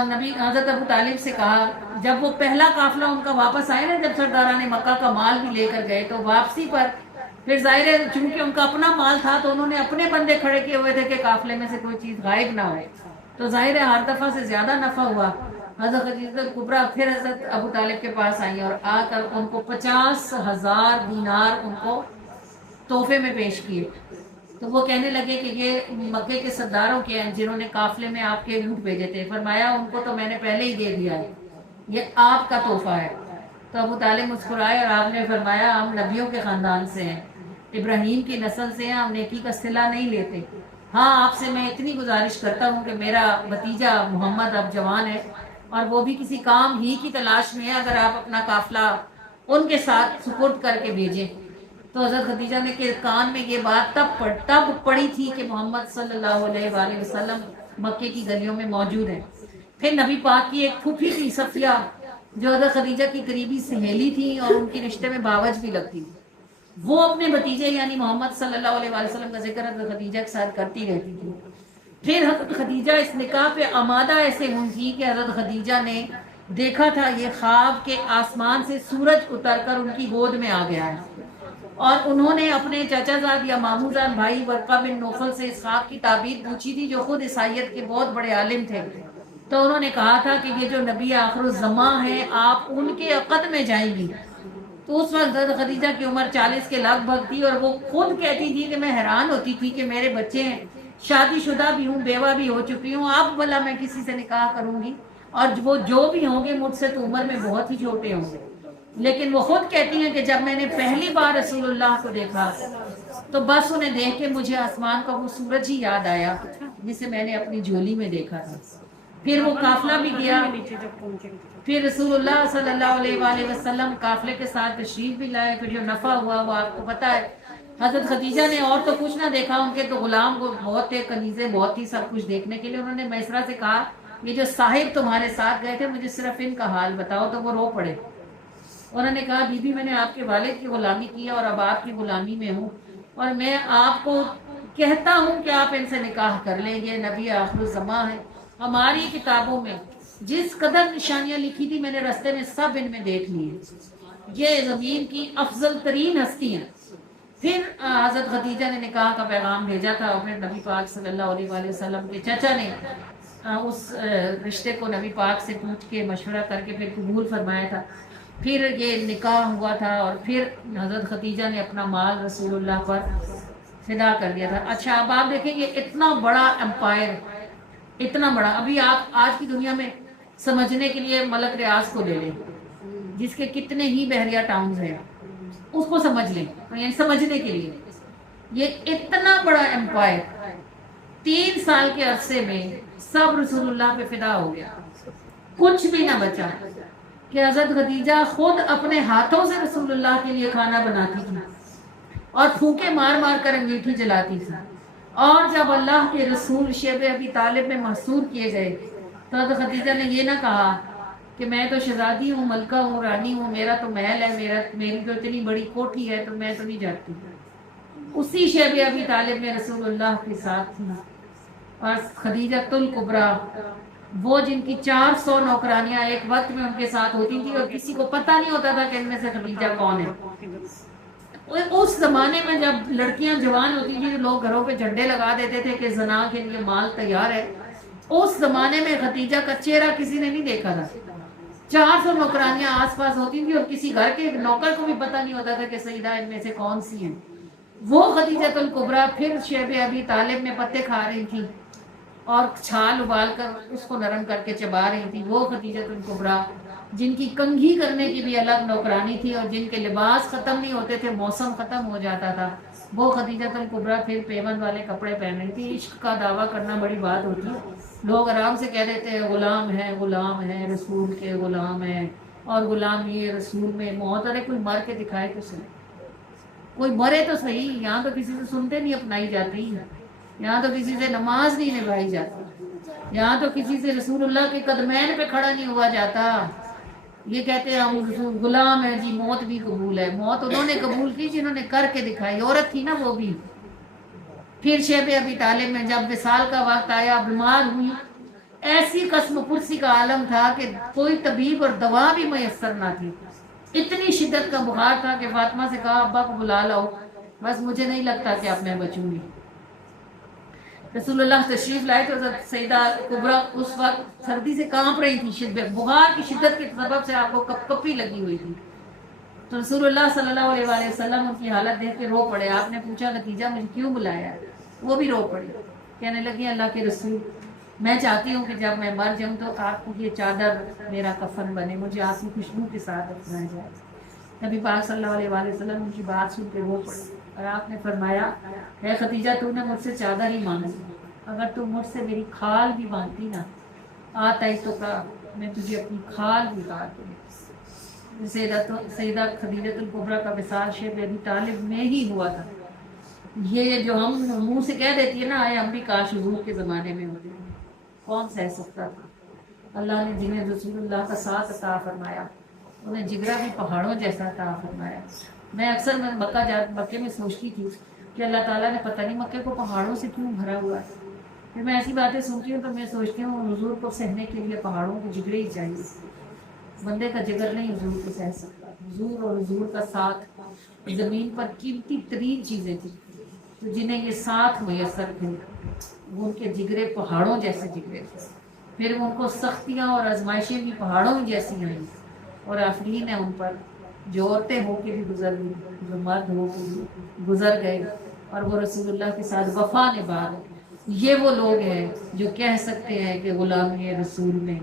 نبی حضرت ابو طالب سے کہا جب وہ پہلا قافلہ ان کا واپس آئے نا، جب سرداران مکہ کا مال بھی لے کر گئے تو واپسی پر پھر ظاہر ہے چونکہ ان کا اپنا مال تھا تو انہوں نے اپنے بندے کھڑے کیے ہوئے تھے کہ قافلے میں سے کوئی چیز غائب نہ ہو. تو ظاہر ہے ہر دفعہ سے زیادہ نفع ہوا. حضرت خدیجہ الکبریٰ پھر حضرت ابو طالب کے پاس آئی اور آ کر ان کو 50,000 دینار ان کو تحفے میں پیش کیے. تو وہ کہنے لگے کہ یہ مکے کے سرداروں کے ہیں جنہوں نے قافلے میں آپ کے اونٹ بھیجے تھے. فرمایا ان کو تو میں نے پہلے ہی دے دیا ہے، یہ آپ کا تحفہ ہے. تو ابو طالب مسکرائے اور آپ نے فرمایا ہم نبیوں کے خاندان سے ہیں، ابراہیم کی نسل سے ہیں، ہم نیکی کا صلہ نہیں لیتے۔ ہاں آپ سے میں اتنی گزارش کرتا ہوں کہ میرا بھتیجا محمد اب جوان ہے اور وہ بھی کسی کام ہی کی تلاش میں ہے، اگر آپ اپنا قافلہ ان کے ساتھ سپرد کر کے بھیجیں۔ تو حضرت خدیجہ نے کے کان میں یہ بات تب پڑی تھی کہ محمد صلی اللہ علیہ وآلہ وسلم مکے کی گلیوں میں موجود ہیں۔ پھر نبی پاک کی ایک پھوپھی تھی صفیہ، جو حضرت خدیجہ کی قریبی سہیلی تھی اور ان کی رشتے میں باوج بھی لگتی تھی، وہ اپنے بھتیجے یعنی محمد صلی اللہ علیہ وآلہ وسلم کا ذکر حضرت خدیجہ کے ساتھ کرتی رہتی تھی۔ پھر حضرت خدیجہ اس نکاح پہ آمادہ ایسے ہوئی تھی کہ حضرت خدیجہ نے دیکھا تھا یہ خواب کے آسمان سے سورج اتر کر ان کی گود میں آ گیا ہے، اور انہوں نے اپنے چچا زاد یا ماموں زاد بھائی ورقہ بن نوفل سے اس خواب کی تعبیر پوچھی تھی، جو خود عیسائیت کے بہت بڑے عالم تھے۔ تو انہوں نے کہا تھا کہ یہ جو نبی آخر الزماں ہیں آپ ان کے عقد میں جائیں گی۔ تو اس وقت حضرت خدیجہ کی عمر 40 کے لگ بھگ تھی، اور وہ خود کہتی تھی کہ میں حیران ہوتی تھی کہ میرے بچے ہیں، شادی شدہ بھی ہوں، بیوہ بھی ہو چکی ہوں، اب بھلا میں کسی سے نکاح کروں گی، اور وہ جو بھی ہوں گے مجھ سے تو عمر میں بہت ہی چھوٹے ہوں گے۔ لیکن وہ خود کہتی ہیں کہ جب میں نے پہلی بار رسول اللہ کو دیکھا تو بس انہیں دیکھ کے مجھے آسمان کا وہ سورج ہی یاد آیا جسے میں نے اپنی جھولی میں دیکھا تھا۔ پھر وہ قافلہ بھی گیا، پھر رسول اللہ صلی اللہ علیہ وآلہ وسلم قافلے کے ساتھ تشریف بھی لائے۔ پھر جو نفع ہوا وہ آپ کو پتہ ہے، حضرت خدیجہ نے اور تو کچھ نہ دیکھا، ان کے تو غلام کو بہت تھے، کنیزیں بہت تھی، سب کچھ دیکھنے کے لیے۔ انہوں نے میسرہ سے کہا یہ جو صاحب تمہارے ساتھ گئے تھے مجھے صرف ان کا حال بتاؤ، تو وہ رو پڑے۔ انہوں نے کہا بی بی میں نے آپ کے والد کی غلامی کی اور اب آپ کی غلامی میں ہوں، اور میں آپ کو کہتا ہوں کہ آپ ان سے نکاح کر لیں، یہ نبی آخر الزماں ہے۔ ہماری کتابوں میں جس قدر نشانیاں لکھی تھی میں نے رستے میں سب ان میں دیکھ لی ہیں، یہ زمین کی افضل ترین ہستی ہیں۔ پھر حضرت خدیجہ نے نکاح کا پیغام بھیجا تھا، اور پھر نبی پاک صلی اللہ علیہ وآلہ وسلم کے چچا نے اس رشتے کو نبی پاک سے پوچھ کے مشورہ کر کے پھر قبول فرمایا تھا۔ پھر یہ نکاح ہوا تھا، اور پھر حضرت خدیجہ نے اپنا مال رسول اللہ پر فدا کر دیا تھا۔ اچھا اب آپ دیکھیں یہ اتنا بڑا امپائر، اتنا بڑا، ابھی آپ آج کی دنیا میں سمجھنے کے لیے ملک ریاض کو لے لیں جس کے کتنے ہی بحریہ ٹاؤنز ہیں، اس کو سمجھ لیں، یعنی سمجھنے کے لیے یہ اتنا بڑا امپائر 3 سال کے عرصے میں سب رسول اللہ پہ فدا ہو گیا، کچھ بھی نہ بچا۔ کہ حضرت خدیجہ خود اپنے ہاتھوں سے رسول اللہ کے لیے کھانا بناتی تھی اور پھونکے مار مار کر انگیٹھی جلاتی تھی، اور جب اللہ کے رسول شیب ابی طالب میں محصور کیے گئے تو حضرت خدیجہ نے یہ نہ کہا کہ میں تو شہزادی ہوں، ملکہ ہوں، رانی ہوں، میرا تو محل ہے، میری تو اتنی بڑی کوٹھی ہے تو میں تو نہیں جاتی۔ اسی شیب ابی طالب میں رسول اللہ کے ساتھ تھی، اور خدیجہ الکبریٰ وہ جن کی 400 نوکرانیاں ایک وقت میں ان کے ساتھ ہوتی تھی اور کسی کو پتہ نہیں ہوتا تھا کہ ان میں سے خدیجہ کون ہے۔ اس زمانے میں جب لڑکیاں جوان ہوتی تھی تو لوگ گھروں پہ جھنڈے لگا دیتے تھے کہ زنا کے لیے مال تیار ہے۔ اس زمانے میں خدیجہ کا چہرہ کسی نے نہیں دیکھا تھا، 400 نوکرانیاں آس پاس ہوتی تھی اور کسی گھر کے نوکر کو بھی پتہ نہیں ہوتا تھا کہ سیدہ ان میں سے کون سی ہیں۔ وہ خدیجہ الکبریٰ پھر شیب ابی طالب میں پتے کھا رہی تھی اور چھال ابال کر اس کو نرم کر کے چبا رہی تھی۔ وہ خدیجہ الکبریٰ جن کی کنگھی کرنے کی بھی الگ نوکرانی تھی اور جن کے لباس ختم نہیں ہوتے تھے، موسم ختم ہو جاتا تھا، وہ خدیجہ الکبریٰ پھر پیوند والے کپڑے پہن رہی تھی۔ عشق کا دعویٰ کرنا بڑی بات ہوتی ہے، لوگ آرام سے کہہ دیتے ہیں غلام ہے رسول کے غلام ہے، اور غلام یہ رسول میں موت۔ ارے کوئی مر کے دکھائے تو صحیح، کوئی مرے تو صحیح۔ یہاں تو کسی سے سنتے نہیں اپنائی جاتی، یہاں تو کسی سے نماز نہیں نبھائی جاتی، یہاں تو کسی سے رسول اللہ کے قدمین پہ کھڑا نہیں ہوا جاتا۔ یہ کہتے ہیں ہم رسول غلام ہیں جی، موت بھی قبول ہے۔ موت انہوں نے قبول کی جنہوں نے کر کے دکھائی، عورت تھی نا وہ بھی۔ پھر شیب ابی طالب میں جب وصال کا وقت آیا، بیمار ہوئی، ایسی قسم پرسی کا عالم تھا کہ کوئی طبیب اور دوا بھی میسر نہ تھی، اتنی شدت کا بخار تھا کہ فاطمہ سے کہا ابا کو بلا لاؤ، بس مجھے نہیں لگتا کہ اب میں بچوں گی۔ رسول اللہ تشریف لائے تو حضرت سیدہ کبریٰ اس وقت سردی سے کانپ رہی تھی، شدت بخار کی شدت کے سبب سے آپ کو کپ کپی لگی ہوئی تھی۔ تو رسول اللہ صلی اللہ علیہ وآلہ وسلم ان کی حالت دیکھ کے رو پڑے۔ آپ نے پوچھا نتیجہ مجھے کیوں بلایا؟ وہ بھی رو پڑی، کہنے لگی اللہ کے رسول میں چاہتی ہوں کہ جب میں مر جاؤں تو آپ کو یہ چادر میرا کفن بنے، مجھے آپ کی خوشبو کے ساتھ اپنایا جائے۔ نبی پاک صلی اللہ علیہ وآلہ وسلم کی بات سن کے وہ پڑی اور آپ نے فرمایا اے خدیجہ تو نے مجھ سے چادر ہی مانگی، اگر تو مجھ سے میری کھال بھی مانگتی نا آتا ہی تو کا میں تجھے اپنی کھال بھی کاٹ دوں۔ سیدہ خدیجہ الکبریٰ کا وصال شیب ابی طالب میں ہی ہوا تھا۔ یہ جو ہم منہ سے کہہ دیتی ہے نا آئے ہم بھی کاش حضور کے زمانے میں ہوتے، کون سہ سکتا تھا۔ اللہ نے جنہیں رسول اللہ کا ساتھ عطا فرمایا انہیں جگرا بھی پہاڑوں جیسا عطا فرمایا۔ میں اکثر مکے میں سوچتی تھی کہ اللہ تعالیٰ نے پتہ نہیں مکے کو پہاڑوں سے کیوں بھرا ہوا ہے۔ پھر میں ایسی باتیں سنتی ہوں تو میں سوچتی ہوں حضور کو سہنے کے لیے پہاڑوں کے جگرے ہی چاہیے، بندے کا جگر نہیں حضور کو سہ سکتا۔ حضور اور حضور کا ساتھ زمین پر قیمتی ترین چیزیں تھیں، تو جنہیں یہ ساتھ میسر تھے وہ ان کے جگرے پہاڑوں جیسے جگرے تھے۔ پھر ان کو سختیاں اور آزمائشیں بھی پہاڑوں جیسی آئیں اور آفرین ہے ان پر، جو عورتیں ہو کے بھی گزر گئی، جو مرد ہو کے بھی گزر گئے، اور وہ رسول اللہ کے ساتھ وفا نبھائے۔ یہ وہ لوگ ہیں جو کہہ سکتے ہیں کہ غلامی رسول میں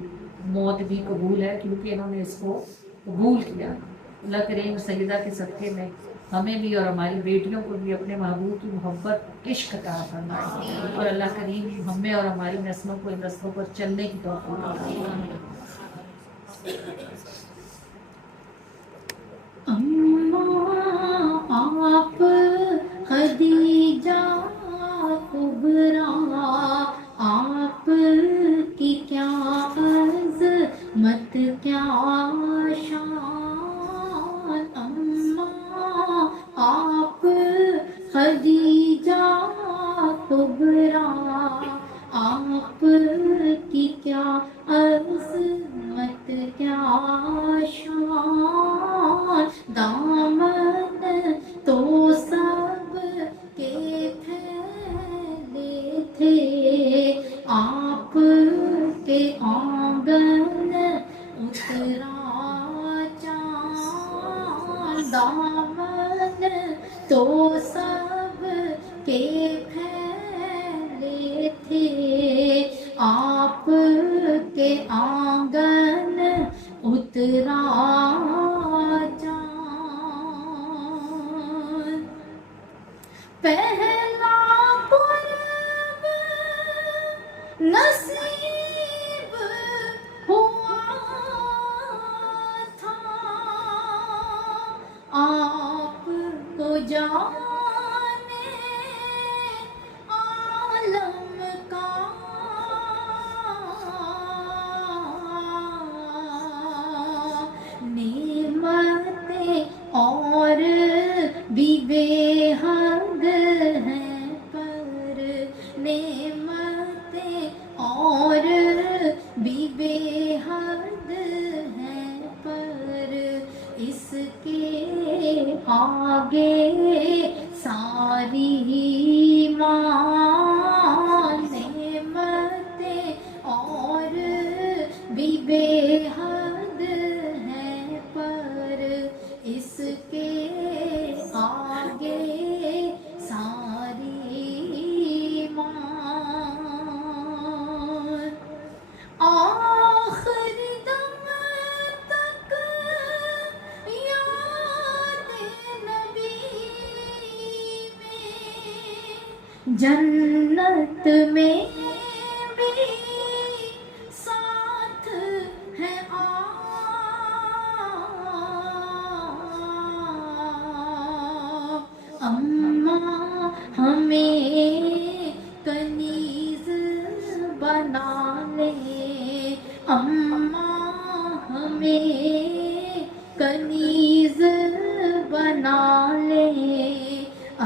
موت بھی قبول ہے، کیونکہ انہوں نے اس کو قبول کیا۔ اللہ کریم سیدہ کے صدقے میں ہمیں بھی اور ہماری بیٹیوں کو بھی اپنے محبوب کی محبت عشق عطا فرمائے، اور اللہ کریم ہمیں اور ہماری نسلوں کو ان رستوں پر چلنے کی توفیق عطا اماں آپ خدیجہ کبریٰ آپ کی کیا عظمت کیا شان، اماں آپ خدیجہ کبریٰ آپ کی کیا عظمت کیا شان، دامن تو سب کے پھیلے تھے آپ کے آنگن اترا چاند، دامن تو سب کے پھیلے تھے آپ کے آنگن اترا چاند، پہلا قرب نصیب ہوا تھا آپ کو جانے عالم کا، نعمتیں اور بھی بے حد ہیں پر، نعمتیں اور بھی بے حد ہیں پر، اس کے آگے ساری مان، نعمتیں اور بھی بے حد ہیں پر، اس کے آگے ساری مان، آخری دم تک یاد نبی میں، جنت میں بھی ساتھ ہے اماں ہمیں کنیز بنا لے، اماں ہمیں کنیز بنا لے،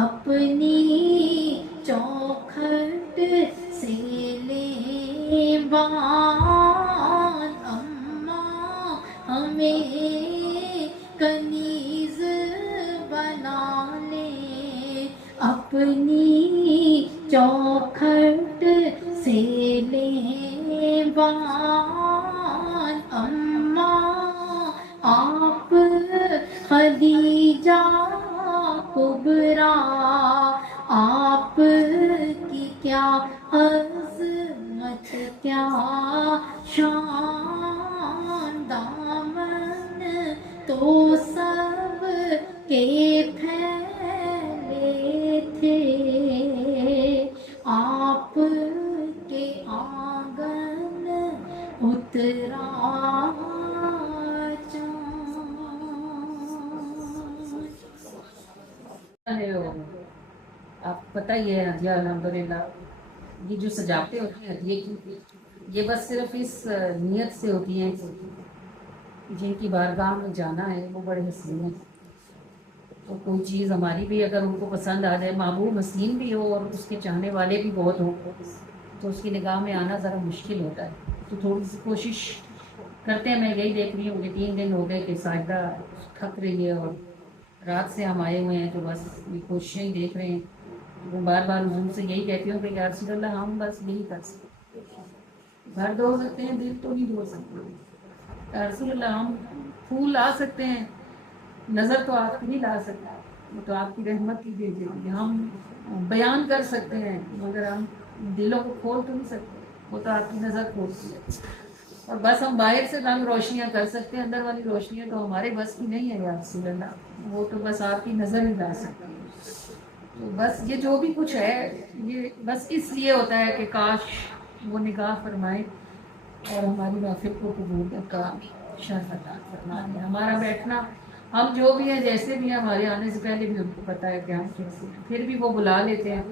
اپنی چوکھٹ سے لے بان، اماں ہمیں کنیز بنا لے، اپنی چوکھٹ سے لے بان، اماں آپ خدیجہ کبریٰ آپ کی کیا عظمت کیا شان دامن تو سب کے پھیلے تھے، آپ کے آنگن اترا چاند۔ آپ پتہ ہی ہے ہدیہ الحمدللہ یہ جو سجاوٹیں ہوتی ہیں ہدیے کی، یہ بس صرف اس نیت سے ہوتی ہیں کہ جن کی بارگاہ میں جانا ہے وہ بڑے حسین ہیں، تو کوئی چیز ہماری بھی اگر ان کو پسند آ جائے، محبوب حسین بھی ہو اور اس کے چاہنے والے بھی بہت ہوں، تو اس کی نگاہ میں آنا ذرا مشکل ہوتا ہے، تو تھوڑی سی کوشش کرتے ہیں۔ میں یہی دیکھ رہی ہوں کہ 3 دن ہو گئے کہ ساجدہ تھک رہی ہے اور رات سے ہم آئے ہوئے ہیں، تو بس یہ کوششیں ہی دیکھ رہے ہیں۔ میں بار بار حضور سے یہی کہتی ہوں کہ یا رسول اللہ ہم بس یہی کر سکتے ہیں، گھر دھو سکتے ہیں، دل تو نہیں دھو سکتے۔ یا رسول اللہ ہم پھول لا سکتے ہیں، نظر تو آپ کی نہیں لا سکتا، وہ تو آپ کی رحمت کی بھیجی ہوئی ہے۔ ہم بیان کر سکتے ہیں مگر ہم دلوں کو کھول تو نہیں سکتے، وہ تو آپ کی نظر کھولتی ہے۔ اور بس ہم باہر سے رنگ روشنیاں کر سکتے ہیں، اندر والی روشنیاں تو ہمارے بس کی نہیں ہے یا رسول اللہ، وہ تو بس آپ کی نظر ہی لا سکتی ہے۔ تو بس یہ جو بھی کچھ ہے یہ بس اس لیے ہوتا ہے کہ کاش وہ نگاہ فرمائے اور ہماری محفل کو قبولیت کا شرف عطا فرمائے۔ ہمارا بیٹھنا، ہم جو بھی ہیں جیسے بھی ہیں، ہمارے آنے سے پہلے بھی ان کو پتہ ہے کہ ہم کیسے ہیں، پھر بھی وہ بلا لیتے ہیں،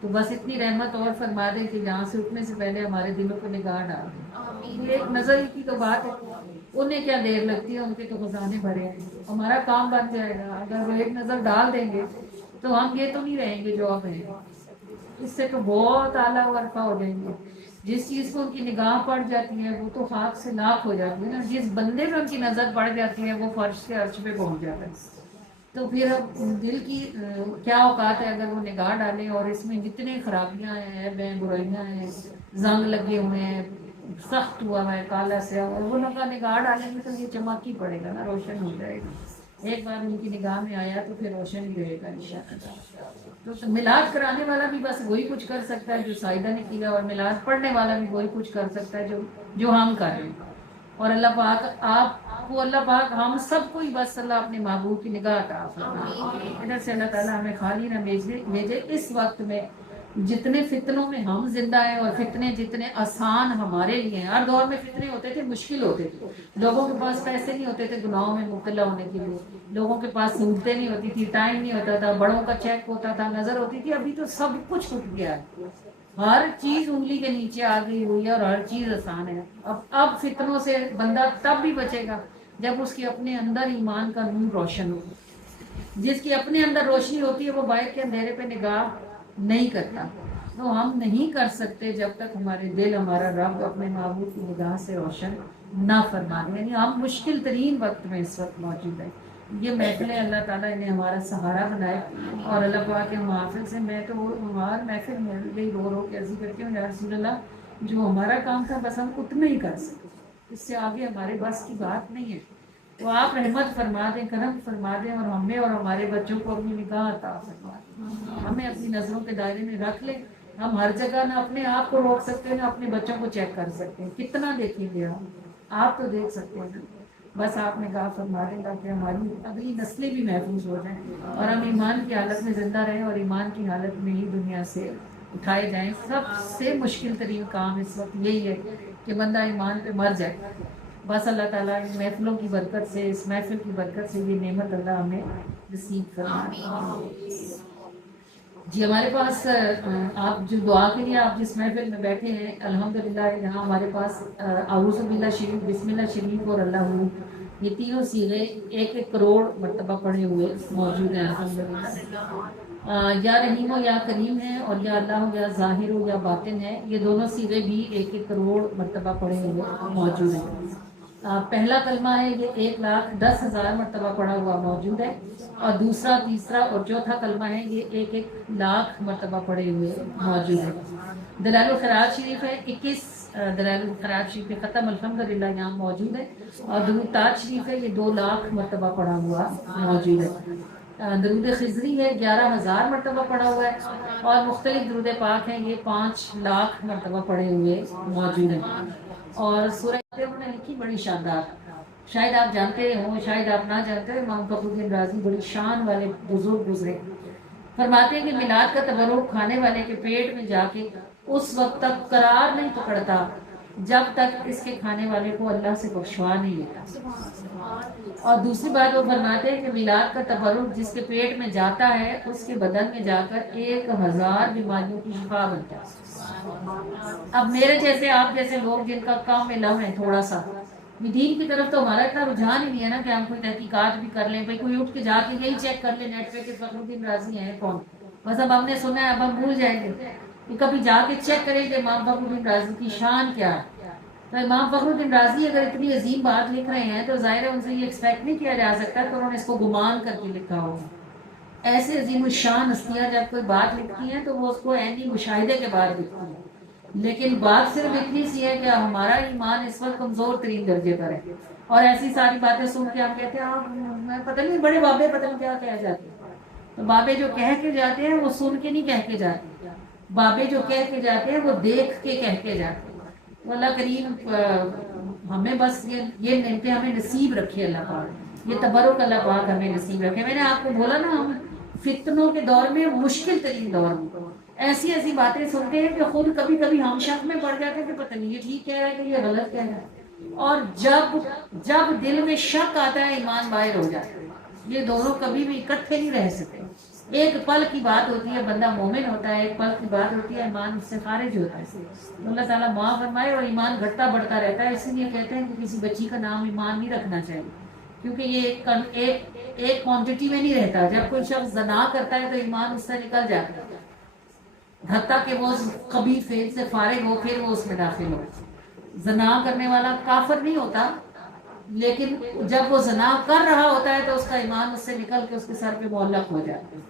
تو بس اتنی رحمت اور فرما دیں کہ یہاں سے اٹھنے سے پہلے ہمارے دلوں کو نگاہ ڈال دیں۔ یہ ایک نظر کی تو بات ہے، انہیں کیا دیر لگتی ہے، ان کے تو خزانے بھرے ہیں، ہمارا کام بن جائے گا۔ اگر وہ ایک نظر ڈال دیں گے تو ہم یہ تو نہیں رہیں گے جو اب ہیں، اس سے تو بہت اعلیٰ ورفہ ہو جائیں گے۔ جس چیز کو ان کی نگاہ پڑ جاتی ہے وہ تو خاک سے لاکھ ہو جاتی ہے نا، جس بندے پہ ان کی نظر پڑ جاتی ہے وہ فرش سے عرش پہ پہنچ جاتا ہے۔ تو پھر اب دل کی کیا اوقات ہے اگر وہ نگاہ ڈالیں، اور اس میں جتنے خرابیاں ہیں، عیبیں، برائیاں ہیں، زنگ لگے ہوئے ہیں، سخت ہوا ہے، کالا سیاہ، اور وہ نگاہ ڈالیں گے تو یہ چمک ہی پڑے گا نا، روشن ہو جائے گا۔ ایک بار ان کی نگاہ میں آیا تو پھر روشن ہی رہے گا انشاءاللہ۔ تو میلاد کرانے والا بھی بس وہی کچھ کر سکتا ہے جو سائدہ نے کیا، اور میلاد پڑھنے والا بھی وہی کچھ کر سکتا ہے جو ہم کر رہے ہیں۔ اور اللہ پاک آپ کو، اللہ پاک ہم سب کو ہی بس اللہ اپنے محبوب کی نگاہ عطا فرمائے۔ ادھر سے اللہ تعالیٰ ہمیں خالی نہ بھیجے اس وقت میں جتنے فتنوں میں ہم زندہ ہیں، اور فتنے جتنے آسان ہمارے لیے ہیں۔ ہر دور میں فتنے ہوتے تھے، مشکل ہوتے تھے، لوگوں کے پاس پیسے نہیں ہوتے تھے گناہوں میں مبتلا ہونے کے لیے، لوگوں کے پاس سہولتیں نہیں ہوتی تھی، ٹائم نہیں ہوتا تھا، بڑوں کا چیک ہوتا تھا، نظر ہوتی تھی۔ ابھی تو سب کچھ ٹوٹ گیا ہے، ہر چیز انگلی کے نیچے آ گئی ہوئی ہے اور ہر چیز آسان ہے۔ اب فتنوں سے بندہ تب بھی بچے گا جب اس کے اپنے اندر ایمان کا نور روشن ہو۔ جس کی اپنے اندر روشنی ہوتی ہے وہ باہر کے اندھیرے پہ نگاہ نہیں کرتا۔ تو ہم نہیں کر سکتے جب تک ہمارے دل، ہمارا رب اپنے محبوب کی نگاہ سے روشن نہ فرما دے۔ یعنی ہم مشکل ترین وقت میں اس وقت موجود ہیں۔ یہ محفلیں اللہ تعالیٰ انہیں ہمارا سہارا بنائے، اور اللہ پاک کے محافل سے میں تو ہر محفل میں یہی رو رو کے عرض کرتی ہوں، یا رسول اللہ جو ہمارا کام تھا بس ہم اتنا ہی کر سکتے، اس سے آگے ہمارے بس کی بات نہیں ہے۔ تو آپ رحمت فرما دیں، کرم فرما دیں، اور ہمیں اور ہمارے بچوں کو اپنی نگاہ عطا فرما دیں، ہمیں اپنی نظروں کے دائرے میں رکھ لیں۔ ہم ہر جگہ نہ اپنے آپ کو روک سکتے ہیں، نہ اپنے بچوں کو چیک کر سکتے ہیں، کتنا دیکھیں گے ہم، آپ تو دیکھ سکتے ہیں نا۔ بس آپ نگاہ فرما دیں تاکہ ہماری اگلی نسلیں بھی محفوظ ہو جائیں، اور ہم ایمان کی حالت میں زندہ رہیں، اور ایمان کی حالت میں ہی دنیا سے اٹھائے جائیں۔ سب سے مشکل ترین کام اس وقت یہی ہے کہ بندہ ایمان پہ مر جائے۔ بس اللہ تعالیٰ ان محفلوں کی برکت سے، اس محفل کی برکت سے یہ نعمت اللہ ہمیں نصیب فرمائے۔ جی ہمارے پاس آپ جو دعا کے لیے آپ جس محفل میں بیٹھے ہیں، الحمدللہ یہاں ہمارے پاس اعوذ باللہ شریف، بسم اللہ شریف اور اللہ یہ تینوں صیغے 1-1 کروڑ مرتبہ پڑھے ہوئے موجود ہیں الحمدللہ۔ یا رحیم ہو یا کریم ہے، اور یا اللہ ہو یا ظاہر ہو یا باطن ہے، یہ دونوں صیغے بھی 1-1 کروڑ مرتبہ پڑھے ہوئے موجود ہیں۔ پہلا کلمہ ہے یہ 1,10,000 مرتبہ پڑھا ہوا موجود ہے، اور دوسرا، تیسرا اور چوتھا کلمہ ہے یہ 1-1 لاکھ مرتبہ پڑھے ہوئے موجود ہے۔ دلائل الخیرات شریف ہے 21 دلائل الخیرات شریف کے ختم الحمدللہ یہاں موجود ہے، اور درود تاج شریف ہے یہ 2 لاکھ مرتبہ پڑھا ہوا موجود ہے۔ درود خضری ہے 11,000 مرتبہ پڑھا ہوا ہے، اور مختلف درود پاک ہیں، یہ 5 لاکھ مرتبہ پڑھے ہوئے موجود ہیں۔ اور سورہ انہوں نے لکھی بڑی شاندار، شاید آپ جانتے ہوں شاید آپ نہ جانتے ہو، امام فخر الدین رازی بڑی شان والے بزرگ گزرے، فرماتے ہیں کہ میلاد کا تبرک کھانے والے کے پیٹ میں جا کے اس وقت تک قرار نہیں پکڑتا جب تک اس کے کھانے والے کو اللہ سے بخشوا نہیں لیتا۔ اور دوسری بات وہ فرماتے ہیں کہ میلاد کا تبرک جس کے پیٹ میں جاتا ہے اس کے بدن میں جا کر 1,000 بیماریوں کی شفا بنتا ہے۔ اب میرے جیسے آپ جیسے لوگ جن کا کام علم ہے تھوڑا سا، دین کی طرف تو ہمارا اتنا رجحان ہی نہیں ہے نا کہ ہم کوئی تحقیقات بھی کر لیں، بھائی کوئی اٹھ کے جا کے یہی چیک کر لیں نیٹ پہ کہ فخر الدین رازی ہیں کون، بس اب ہم نے سنا ہے اب ہم بھول جائیں گے کہ کبھی جا کے چیک کریں کہ امام فخر الدین رازی کی شان کیا ہے۔ تو امام فخر الدین رازی اگر اتنی عظیم بات لکھ رہے ہیں تو ظاہر ہے ان سے یہ ایکسپیکٹ نہیں کیا جا سکتا کہ انہوں نے اس کو گمان کر کے لکھا ہوگا۔ ایسے عظیم الشان ہستیاں جب کوئی بات لکھتی ہیں تو وہ اس کو عینی مشاہدے کے بعد لکھتی ہیں، لیکن بات صرف اتنی سی ہے کہ ہمارا ایمان اس وقت کمزور ترین درجے پر ہے، اور ایسی ساری باتیں سن کے ہم کہتے ہیں میں پتہ نہیں بڑے بابے پتہ نہیں کیا کہہ جاتے ہیں۔ تو بابے جو کہہ کے جاتے ہیں وہ سن کے نہیں کہہ کے جاتے، بابے جو کہہ کے جاتے ہیں وہ دیکھ کے کہہ کے جاتے ہیں۔ تو اللہ کریم ہمیں بس یہ نعمتیں ہمیں نصیب رکھے، اللہ پاک یہ تبرک اللہ پاک ہمیں نصیب رکھے۔ میں نے آپ کو بولا نا ہم فتنوں کے دور میں مشکل ترین دور میں ایسی ایسی باتیں سنتے ہیں کہ خود کبھی کبھی ہم شک میں پڑ جاتے ہیں کہ پتہ نہیں یہ ٹھیک کہہ رہا ہے کہ یہ غلط کہہ رہا ہے، اور جب دل میں شک آتا ہے ایمان باہر ہو جاتا ہے۔ یہ دونوں کبھی بھی اکٹھے نہیں رہ سکتے۔ ایک پل کی بات ہوتی ہے بندہ مومن ہوتا ہے، ایک پل کی بات ہوتی ہے ایمان اس سے خارج ہوتا ہے۔ تو اللہ تعالیٰ معاف فرمائے، اور ایمان گھٹتا بڑھتا رہتا ہے، اسی لیے کہتے ہیں کہ کسی بچی کا نام ایمان نہیں رکھنا چاہیے، کیونکہ یہ ایک کوانٹٹی میں نہیں رہتا۔ جب کوئی شخص زنا کرتا ہے تو ایمان اس سے نکل جاتا ہے، حتیٰ کہ وہ خبیث فعل سے فارغ ہو پھر وہ اس میں داخل ہو۔ زنا کرنے والا کافر نہیں ہوتا، لیکن جب وہ زنا کر رہا ہوتا ہے تو اس کا ایمان اس سے نکل کے اس کے سر پہ معلق ہو جاتا ہے۔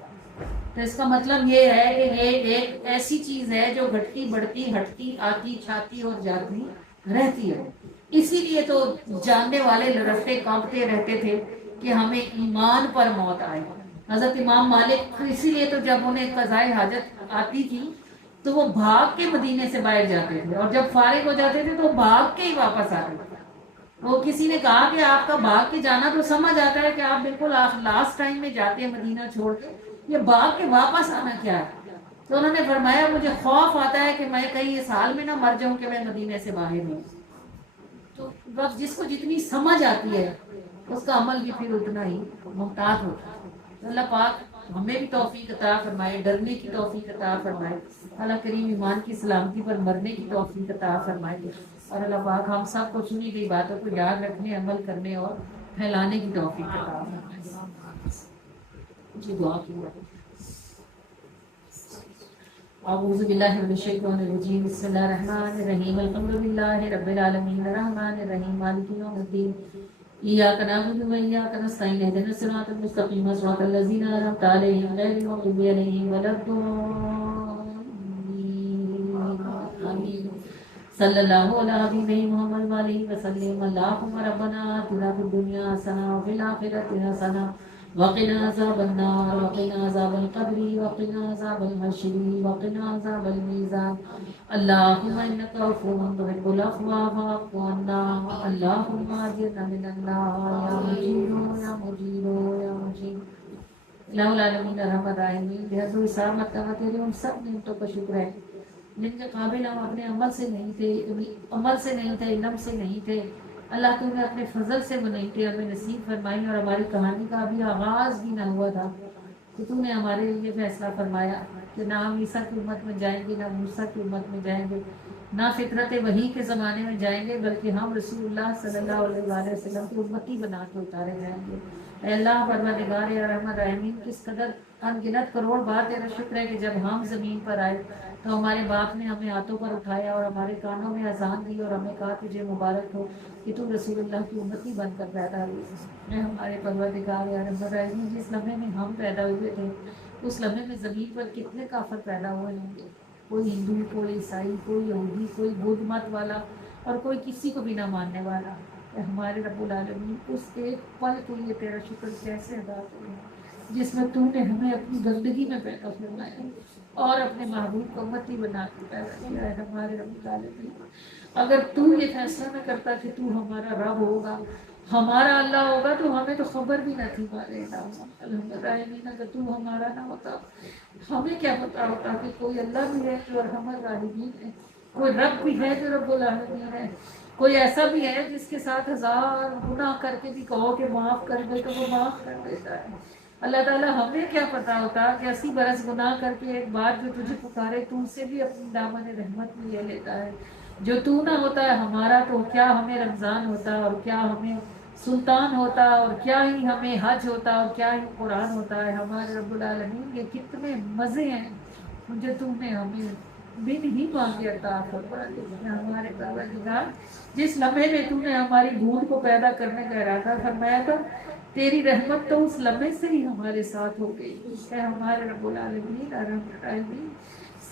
تو اس کا مطلب یہ ہے کہ یہ ایک ایسی چیز ہے جو گھٹتی بڑھتی ہٹتی آتی چھاتی اور جاتی رہتی ہے۔ اسی لیے تو جاننے والے لڑکتے کانپتے رہتے تھے کہ ہمیں ایمان پر موت آئے۔ حضرت امام مالک اسی لیے تو جب انہیں قضائے حاجت آتی تھی تو وہ بھاگ کے مدینے سے باہر جاتے تھے، اور جب فارغ ہو جاتے تھے تو بھاگ کے ہی واپس آتے تھے۔ وہ کسی نے کہا کہ آپ کا بھاگ کے جانا تو سمجھ آتا ہے کہ آپ بالکل لاسٹ ٹائم میں جاتے ہیں مدینہ چھوڑ کے، یہ بھاگ کے واپس آنا کیا ہے؟ تو انہوں نے فرمایا مجھے خوف آتا ہے کہ میں کہیں اس حال میں نہ مر جاؤں کہ میں مدینے سے باہر ہوں۔ تو بس جس کو جتنی سمجھ آتی ہے اس کا عمل بھی پھر اتنا ہی محتاط ہوتا ہے۔ تو اللہ پاک ہمیں بھی توفیق عطا فرمائے، ڈرنے کی توفیق عطا فرمائے، اللہ کریم ایمان کی سلامتی پر مرنے کی توفیق عطا فرمائے، اور اللہ پاک ہم سب کو سنی گئی باتوں کو یاد رکھنے، عمل کرنے اور پھیلانے کی توفیق عطا فرمائے۔ جی دعا کی اعوذ باللہ من الشیطان الرجیم، بسم اللہ الرحمن الرحیم، الحمد للہ رب العالمین، الرحمن الرحیم، مالک یوم الدین، ایاک نعبد و ایاک نستعین، اہدنا الصراط المستقیم، صراط الذین انعمت علیہم غیر المغضوب علیہم ولا الضالین، آمین۔ صلی اللہ علی حبیبہ محمد وآلہ وسلم، اللہم ربنا آتنا فی الدنیا حسنہ وفی الآخرۃ حسنہ وقنا عذاب النار وقنا عذاب القبر وقنا عذاب الحشر وقنا عذاب الميزان، اللهم انك عفو تحب العفو فاعف عنا، اللهم اجرنا من النار یا مجید یا مجید یا مجید۔ الہ العالمین ارحم الراحمین، بحق حساب مرتبہ تیرے ان سب نعمتوں کا شکر ہے جن کے قابل ہم اپنے عمل سے نہیں تھے، علم سے نہیں تھے، اللہ تو نے اپنے فضل سے بنائی ہمیں نصیب فرمائی، اور ہماری کہانی کا ابھی آغاز بھی نہ ہوا تھا کہ تو نے ہمارے لیے فیصلہ فرمایا کہ نہ ہم عیسیٰ کی امت میں جائیں گے، نہ موسیٰ کی امت میں جائیں گے، نہ فطرت وحی کے زمانے میں جائیں گے، بلکہ ہم رسول اللہ صلی اللہ علیہ وآلہ وسلم کی امتی بنا کے اتارے جائیں گے۔ اے اللہ پروردگار ارحم الراحمین، کس قدر ان گنت کروڑ بار تیرا شکر ہے کہ جب ہم زمین پر آئے تو ہمارے باپ نے ہمیں ہاتھوں پر اٹھایا اور ہمارے کانوں میں اذان دی اور ہمیں کہا تجھے مبارک ہو کہ تو رسول اللہ کی امتی بن کر پیدا ہوئی۔ اے ہمارے پروردگار ارحم الراحمین، جس لمحے میں ہم پیدا ہوئے تھے اس لمحے میں زمین پر کتنے کافر پیدا ہوئے ہوں گے، کوئی ہندو، کوئی عیسائی، کوئی یہودی، کوئی بدھ مت والا، اور کوئی کسی کو بھی نہ ماننے والا۔ اے ہمارے رب العالمین، اس ایک پل کے لیے تیرا شکر کیسے ادا کریں، جس میں تو نے ہمیں اپنی گندگی میں پیدا فرمایا اور اپنے محبوب کو امتی بنا کے پیدا کیا ہے ہمارے رب العالمین۔ اگر تو یہ فیصلہ نہ کرتا کہ تو ہمارا رب ہوگا، ہمارا اللہ ہوگا، تو ہمیں تو خبر بھی نہ تھی ہمارے الحمدللہ، اگر تو ہمارا نہ ہوتا ہمیں کیا پتا ہوتا کہ کوئی اللہ بھی ہے جو ارحم الراحمین ہے، کوئی رب بھی ہے جو رب العالمین ہے، کوئی ایسا بھی ہے جس کے ساتھ 1000 گناہ کر کے بھی کہو کہ معاف کر دے تو وہ معاف کر دیتا ہے۔ اللہ تعالیٰ ہمیں کیا پتا ہوتا کہ 80 برس گناہ کر کے ایک بار جو تجھے پکارے تو سے بھی اپنی دامن رحمت میں لے لیتا ہے۔ جو تو نہ ہوتا ہے ہمارا تو کیا ہمیں رمضان ہوتا اور کیا ہمیں سلطان ہوتا اور کیا ہی ہمیں حج ہوتا اور کیا ہی قرآن ہوتا ہے۔ ہمارے رب العالمین یہ کتنے مزے ہیں جو تم نے ہمیں بن ہی مانگے عطا فرما دی۔ ہمارے پروردگار جس لمحے میں تو نے ہماری بھوت کو پیدا کرنے کا ارادہ فرمایا تھا، تیری رحمت تو اس لمحے سے ہی ہمارے ساتھ ہو گئی۔ اے ہمارے رب العالمین ارحم الراحمین،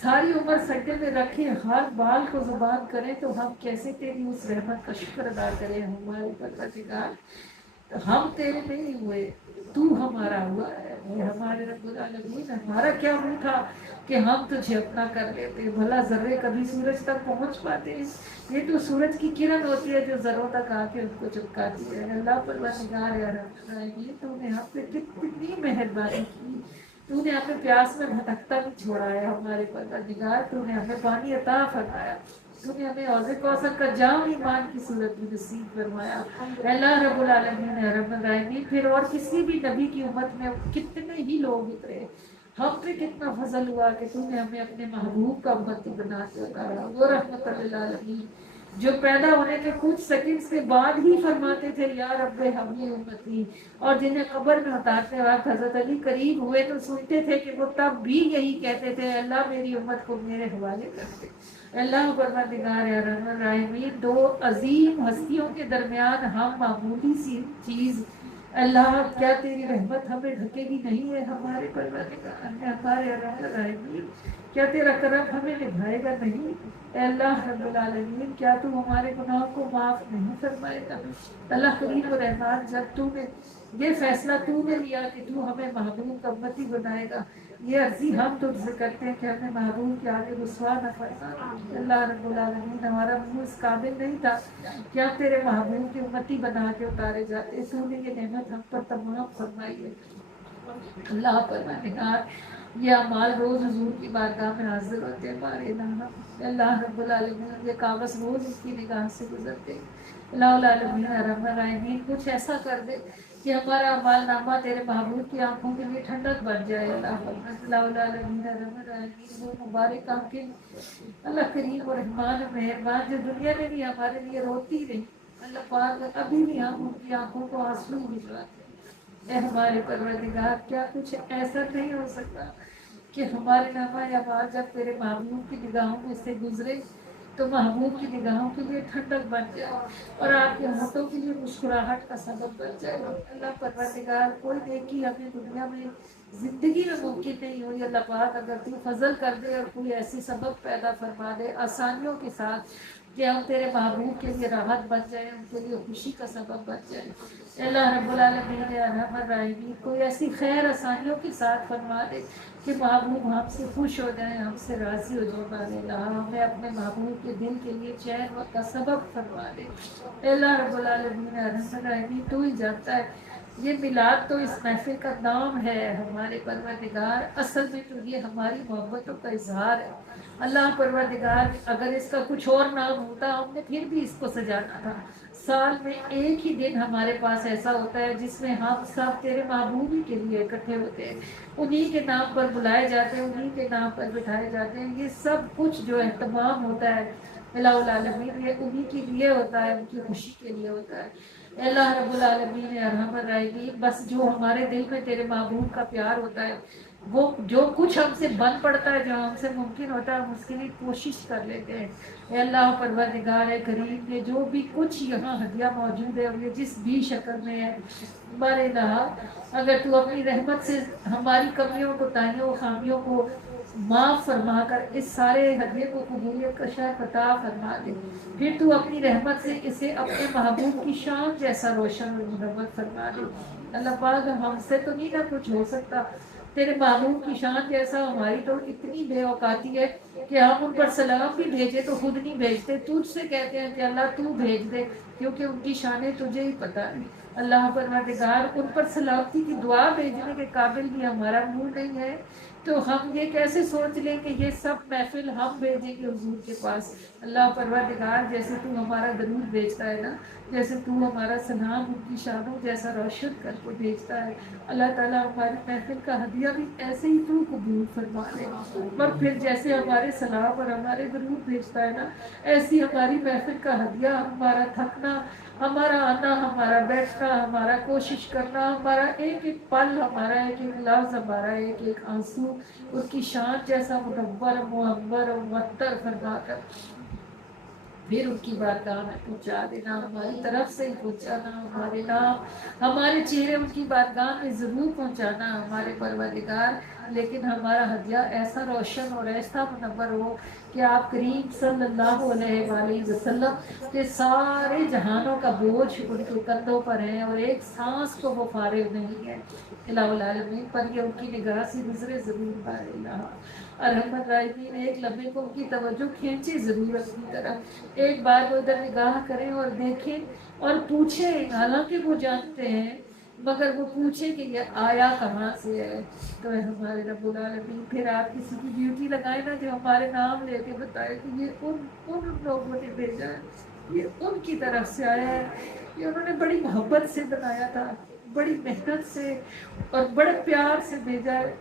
ساری عمر سجدے میں رکھے ہر بال کو زبان کریں تو ہم کیسے تیری اس رحمت کا شکر ادا کریں۔ ہمارے پروردگار ہم تیرے نہیں ہوئے، تو ہمارا ہوا ہے۔ اے ہمارے رب العالمین ہمارا کیا منہ تھا کہ ہم تجھے اپنا کر لیتے، بھلا ذرے کبھی سورج تک پہنچ پاتے ہیں؟ یہ تو سورج کی کرن ہوتی ہے جو ذروں تک آ کے ان کو چپکاتی ہے۔ اللہ پروردگار یا رحمت الراحمین، تو نے ہم پہ کتنی مہربانی کی، تو نے ہمیں پیاس میں بھٹکتا نہیں چھوڑا ہے۔ ہمارے پروردگار تو نے ہمیں پانی عطا فرمایا، تو نے ہمیں حوض کوثر کا جام ایمان کی صورت میں نصیب فرمایا۔ اللہ رب العالمین رحم الراحمین، پھر اور کسی بھی نبی کی امت میں کتنے ہی لوگ اترے، ہم پہ کتنا فضل ہوا کہ تو نے ہمیں اپنے محبوب کا امتی بنا کے اتارا۔ وہ رحمت للعالمین جو پیدا ہونے کے کچھ سیکنڈز کے بعد ہی فرماتے تھے یا رب حبلی امتی، اور جنہیں قبر میں اتارتے وقت حضرت علی قریب ہوئے تو سنتے تھے کہ وہ تب بھی یہی کہتے تھے اللہ میری امت کو میرے حوالے کر دے۔ اللہ پروردگار یا رحم الراحمین، دو عظیم ہستیوں کے درمیان ہم معمولی سی چیز، اللہ کیا تیری رحمت ہمیں ڈھکے گی نہیں ہے؟ ہمارے پروردگار ہمارے رحم الراحمین، کیا تیرا کرم ہمیں نبھائے گا نہیں؟ اے اللہ رب العالمین، کیا تو ہمارے گناہوں کو معاف نہیں فرمائے گا؟ اللہ کریم و رحمان، جب تو نے یہ فیصلہ تو نے لیا کہ تو ہمیں محبوب کا امتی بنائے گا، یہ عرضی ہم تجھ سے کرتے ہیں کہ ہمیں محبوب کے آگے رسوا نہ فرما۔ اللہ رب العالمین، ہمارا منہ اس قابل نہیں تھا کہ ہم تیرے محبوب کی امتی بنا کے اتارے جاتے، تو نے یہ نعمت ہم پر تمام فرمائی ہے۔ اللہ پروردگار یہ اعمال روز حضور کی بارگاہ میں حاضر ہوتے ہیں ہمارے الہ۔ اللہ رب العالمین یہ کاغذ روز اس کی نگاہ سے گزرتے ہیں۔ اللہ العالمین رحم الرحمین کچھ ایسا کر دے کہ ہمارا اعمال نامہ تیرے محبوب کی آنکھوں کے لیے ٹھنڈک بن جائے۔ اللہ العالمین رحم الرحمین وہ مبارک آنکھیں اللہ کریم و رحمان مہربان جو دنیا میں بھی ہمارے لیے روتی رہی، اللہ پاک ابھی بھی ہم ان کی آنکھوں کو آنسو بھجواتے ہیں۔ اے ہمارے پروردگار، کیا کچھ ایسا نہیں ہو سکتا کہ ہمارے نامہ اعمال جب تیرے محبوب کی نگاہوں میں سے گزرے تو محبوب کی نگاہوں کے لیے ٹھنڈک بن جائے اور آپ کے ہاتھوں کے لیے مسکراہٹ کا سبب بن جائے۔ اللہ پروردگار کوئی نیکی ہمیں دنیا میں زندگی میں ممکن نہیں ہوئی، اللہ پاک اگر تو فضل کر دے اور کوئی ایسی سبب پیدا فرما دے آسانیوں کے ساتھ کہ ہم تیرے محبوب کے لیے راحت بن جائیں، ان کے لیے خوشی کا سبب بن جائے۔ اللہ رب العالمین ارحم الراحمین کوئی ایسی خیر آسانیوں کے ساتھ فرما دے کہ محبوب ہم سے خوش ہو جائیں، ہم سے راضی ہو جائیں۔ ہمارے اللہ ہمیں اپنے محبوب کے دل کے لیے چین کا سبب فرما دے۔ اللہ رب العالمین ارحم الراحمین تو ہی جانتا ہے یہ میلاد تو اس محفل کا نام ہے ہمارے پروردگار، اصل میں تو یہ ہماری محبتوں کا اظہار ہے۔ اللہ پروردگار اگر اس کا کچھ اور نام ہوتا ہم نے پھر بھی اس کو سجانا تھا۔ سال میں ایک ہی دن ہمارے پاس ایسا ہوتا ہے جس میں ہم سب تیرے محبوبی کے لیے اکٹھے ہوتے ہیں، انہی کے نام پر بلائے جاتے ہیں، انہی کے نام پر بٹھائے جاتے ہیں۔ یہ سب کچھ جو اہتمام ہوتا ہے الہ العالمین یہ انہی کے لیے ہوتا ہے، ان کی خوشی کے لیے ہوتا ہے۔ اللہ رب العالمین ارحم الراحمین بس جو ہمارے دل میں تیرے محبوب کا پیار ہوتا ہے، وہ جو کچھ ہم سے بن پڑتا ہے، جو ہم سے ممکن ہوتا ہے، ہم اس کے لیے کوشش کر لیتے ہیں۔ اے اللہ پروردگار کریم یہ جو بھی کچھ یہاں ہدیہ موجود ہے اور یہ جس بھی شکل میں ہے ہمارے الہ، اگر تو اپنی رحمت سے ہماری کمیوں کو تائیوں خامیوں کو معاف فرما کر اس سارے ہدیے کو قبولیت کا شرف عطا فرما دے. پھر تو اپنی رحمت سے اسے اپنے محبوب کی شان جیسا روشن اور منور فرما دے. اللہ پاک ہم سے تو نہیں نہ کچھ ہو سکتا، تیرے محبوب کی شان جیسا ہماری تو اتنی بے اوقاتی ہے کہ ہم ان پر سلام بھی بھیجے تو خود نہیں بھیجتے، تجھ سے کہتے ہیں کہ اللہ تو بھیج دے، کیونکہ ان کی شانیں تجھے ہی پتہ ہے. اللہ پروردگار ان پر سلامتی کی دعا بھیجنے کے قابل بھی ہمارا منہ نہیں ہے، تو ہم یہ کیسے سوچ لیں کہ یہ سب محفل ہم بھیجیں گے حضور کے پاس. اللہ پروردگار جیسے تو ہمارا درود بھیجتا ہے نا، جیسے تو ہمارا سلام ان کی شانوں جیسا روشن کر کے بھیجتا ہے، اللہ تعالیٰ ہماری محفل کا ہدیہ بھی ایسے ہی تو قبول فرما لے. اور پھر جیسے ہمارے سلام اور ہمارے درود بھیجتا ہے نا، ایسی ہماری محفل کا ہدیہ، ہمارا تھکنا، ہمارا آنا، ہمارا بیٹھنا، ہمارا کوشش کرنا، ہمارا ایک ایک پل، ہمارا ایک ایک لفظ، ہمارا ایک ایک آنسو ان کی شان جیسا منور، معمر اور معطر فرما کر پھر ان کی بارگاہ میں پہنچا دینا، ہماری طرف سے ہی پہنچانا، ہمارے نام، ہمارے چہرے ان کی بارگاہ میں ضرور پہنچانا ہمارے پروردگار. لیکن ہمارا ہدیہ ایسا روشن اور ایسا منور ہو کہ آپ کریم صلی اللہ علیہ وآلہ وسلم کے سارے جہانوں کا بوجھ ان کے کندھوں پر ہے اور ایک سانس کو وہ فارغ نہیں ہے. الہ العالمین پر یہ ان کی نگاہ سے گزرے ضرور. بار الہ ارحم الراحمین ایک لمحے کو ان کی توجہ کھینچے ضرور اپنی طرف، ایک بار وہ ادھر نگاہ کریں اور دیکھیں اور پوچھیں، حالانکہ وہ جانتے ہیں مگر وہ پوچھیں کہ یہ آیا کہاں سے ہے. تو اے ہمارے رب العالمین پھر آپ کسی کی ڈیوٹی لگائیں نا جو ہمارے نام لے کے بتائے کہ یہ ان لوگوں نے بھیجا ہے، یہ ان کی طرف سے آیا ہے، یہ انہوں نے بڑی محبت سے بنایا تھا، بڑی محنت سے اور بڑے پیار سے بھیجا ہے،